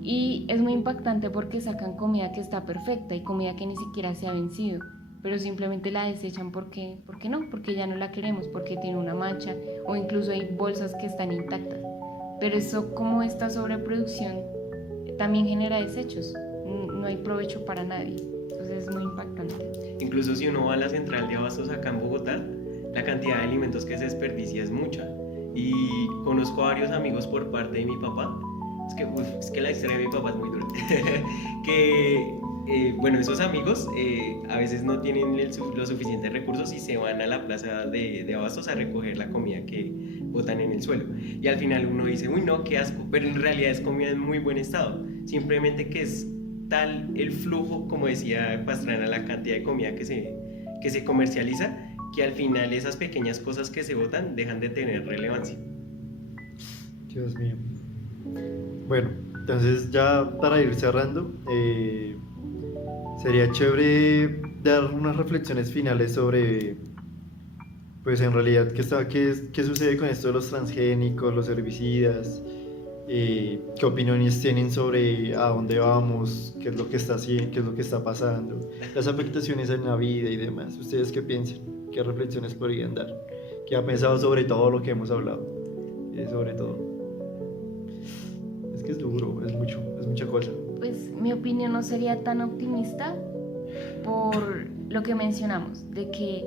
Y es muy impactante porque sacan comida que está perfecta y comida que ni siquiera se ha vencido, pero simplemente la desechan porque no, porque ya no la queremos, porque tiene una mancha, o incluso hay bolsas que están intactas. Pero eso, como esta sobreproducción, también genera desechos, no hay provecho para nadie. Entonces es muy impactante. Incluso si uno va a la central de abastos acá en Bogotá, la cantidad de alimentos que se desperdicia es mucha. Y conozco a varios amigos por parte de mi papá. Es que la historia de mi papá es muy dura. Bueno, esos amigos a veces no tienen los suficientes recursos y se van a la plaza de abastos a recoger la comida que botan en el suelo. Y al final uno dice, uy no, qué asco, pero en realidad es comida en muy buen estado. Simplemente que es tal el flujo, como decía Pastrana, la cantidad de comida que se comercializa, que al final esas pequeñas cosas que se botan dejan de tener relevancia. Dios mío. Bueno, entonces ya para ir cerrando, sería chévere dar unas reflexiones finales sobre, pues en realidad, qué sucede con esto de los transgénicos, los herbicidas, qué opiniones tienen sobre a dónde vamos, qué es lo que está haciendo, qué es lo que está pasando, las afectaciones en la vida y demás. ¿Ustedes qué piensan? ¿Qué reflexiones podrían dar? ¿Qué ha pensado sobre todo lo que hemos hablado? Sobre todo. Es que es duro, es mucha cosa. Pues mi opinión no sería tan optimista por lo que mencionamos, de que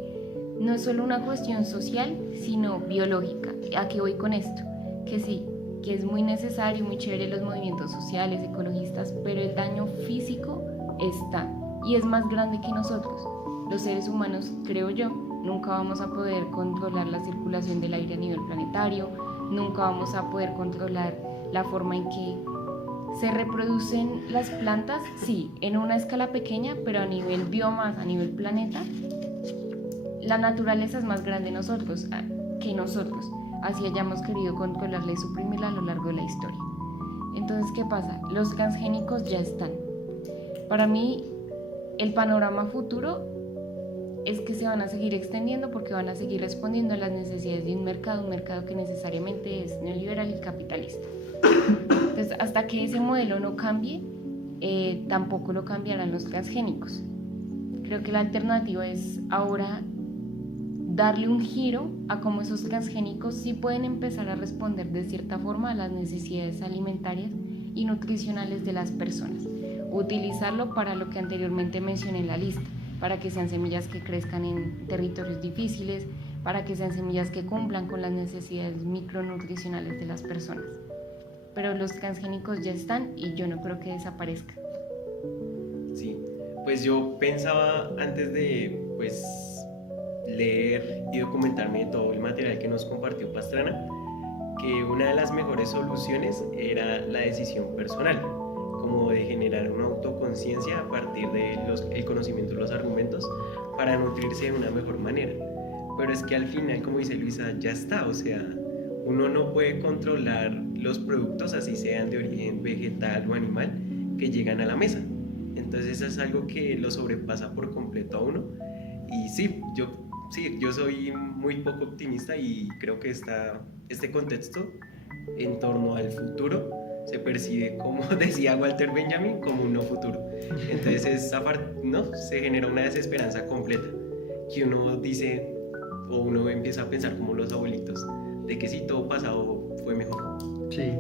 no es solo una cuestión social, sino biológica. ¿A qué voy con esto? Que sí, que es muy necesario y muy chévere los movimientos sociales, ecologistas, pero el daño físico está y es más grande que nosotros. Los seres humanos, creo yo, nunca vamos a poder controlar la circulación del aire a nivel planetario, nunca vamos a poder controlar la forma en que se reproducen las plantas, sí, en una escala pequeña, pero a nivel biomas, a nivel planeta, la naturaleza es más grande que nosotros, así hayamos querido controlarla y suprimirla a lo largo de la historia. Entonces, ¿qué pasa? Los transgénicos ya están. Para mí, el panorama futuro es que se van a seguir extendiendo porque van a seguir respondiendo a las necesidades de un mercado que necesariamente es neoliberal y capitalista. Entonces, hasta que ese modelo no cambie, tampoco lo cambiarán los transgénicos. Creo que la alternativa es ahora darle un giro a cómo esos transgénicos sí pueden empezar a responder de cierta forma a las necesidades alimentarias y nutricionales de las personas. utilizarlo para lo que anteriormente mencioné en la lista, para que sean semillas que crezcan en territorios difíciles, para que sean semillas que cumplan con las necesidades micronutricionales de las personas. Pero los transgénicos ya están y yo no creo que desaparezcan. Sí, pues yo pensaba antes de pues leer y documentarme de todo el material que nos compartió Pastrana, que una de las mejores soluciones era la decisión personal, como de generar una autoconciencia a partir del conocimiento de los argumentos para nutrirse de una mejor manera. Pero es que al final, como dice Luisa, ya está, o sea, uno no puede controlar los productos, así sean de origen vegetal o animal, que llegan a la mesa. Entonces es algo que lo sobrepasa por completo a uno. Y sí, yo soy muy poco optimista y creo que este contexto en torno al futuro se percibe, como decía Walter Benjamin, como un no futuro. Entonces se genera una desesperanza completa, que uno dice, o uno empieza a pensar como los abuelitos, de que sí, todo pasado fue mejor. Sí.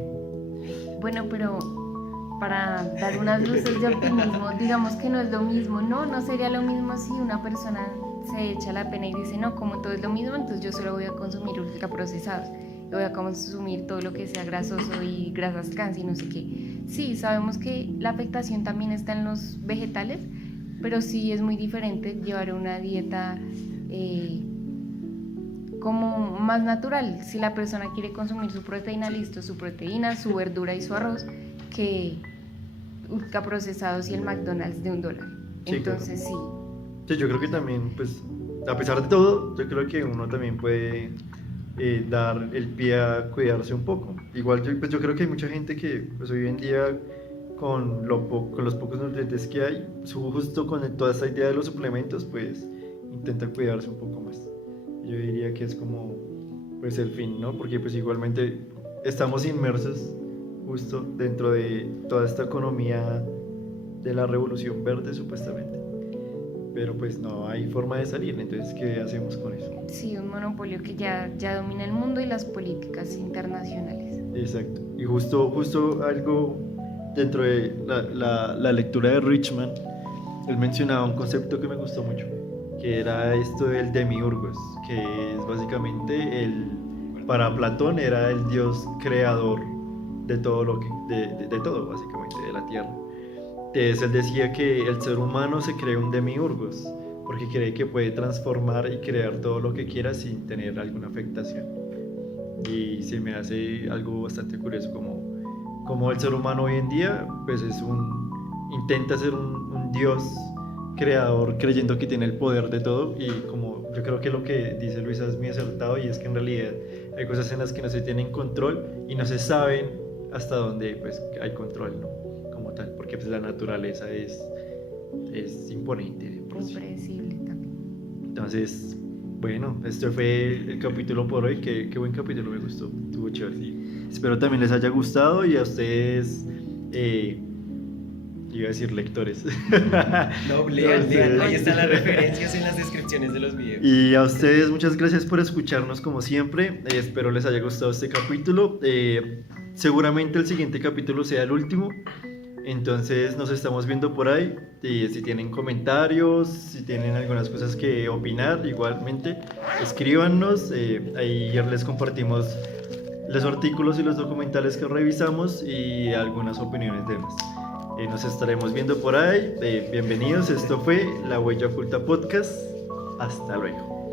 Bueno, pero para dar unas luces de optimismo, digamos que no es lo mismo, no sería lo mismo si una persona se echa la pena y dice, no, como todo es lo mismo, entonces yo solo voy a consumir ultraprocesados, yo voy a consumir todo lo que sea grasoso y grasas trans y no sé qué. Sí, sabemos que la afectación también está en los vegetales, pero sí es muy diferente llevar una dieta como más natural. Si la persona quiere consumir su proteína, listo, su proteína, su verdura y su arroz, que ultraprocesados y el McDonald's de $1. Sí, entonces claro. Sí, yo creo que también, pues, a pesar de todo, yo creo que uno también puede dar el pie a cuidarse un poco. Igual yo creo que hay mucha gente que pues, hoy en día con los pocos nutrientes que hay, justo con toda esta idea de los suplementos, pues intenta cuidarse un poco más. Yo diría que es como pues el fin, ¿no? Porque pues igualmente estamos inmersos justo dentro de toda esta economía de la revolución verde supuestamente. Pero pues no hay forma de salir, entonces ¿qué hacemos con eso? Sí, un monopolio que ya domina el mundo y las políticas internacionales. Exacto, y justo algo dentro de la lectura de Richman, él mencionaba un concepto que me gustó mucho, que era esto del demiurgos, que es básicamente para Platón era el dios creador de todo de todo básicamente, de la tierra. Entonces él decía que el ser humano se cree un demiurgos porque cree que puede transformar y crear todo lo que quiera sin tener alguna afectación. Y se me hace algo bastante curioso como el ser humano hoy en día pues intenta ser un dios creador creyendo que tiene el poder de todo, y como yo creo que lo que dice Luisa es muy acertado, y es que en realidad hay cosas en las que no se tienen control y no se saben hasta dónde pues hay control, ¿no? Como tal, porque pues la naturaleza es imponente de por sí. Impredecible también. Entonces, bueno, este fue el capítulo por hoy. Qué buen capítulo, me gustó, estuvo chévere. Sí. Espero también les haya gustado, y a ustedes iba a decir lectores. No, lean, ahí están las referencias en las descripciones de los videos. Y a ustedes muchas gracias por escucharnos como siempre. Espero les haya gustado este capítulo. Seguramente el siguiente capítulo sea el último. Entonces nos estamos viendo por ahí. Y si tienen comentarios, si tienen algunas cosas que opinar, igualmente escríbanos. Ahí les compartimos los artículos y los documentales que revisamos y algunas opiniones de más. Nos estaremos viendo por ahí. Bienvenidos, esto fue La Huella Oculta Podcast. Hasta luego.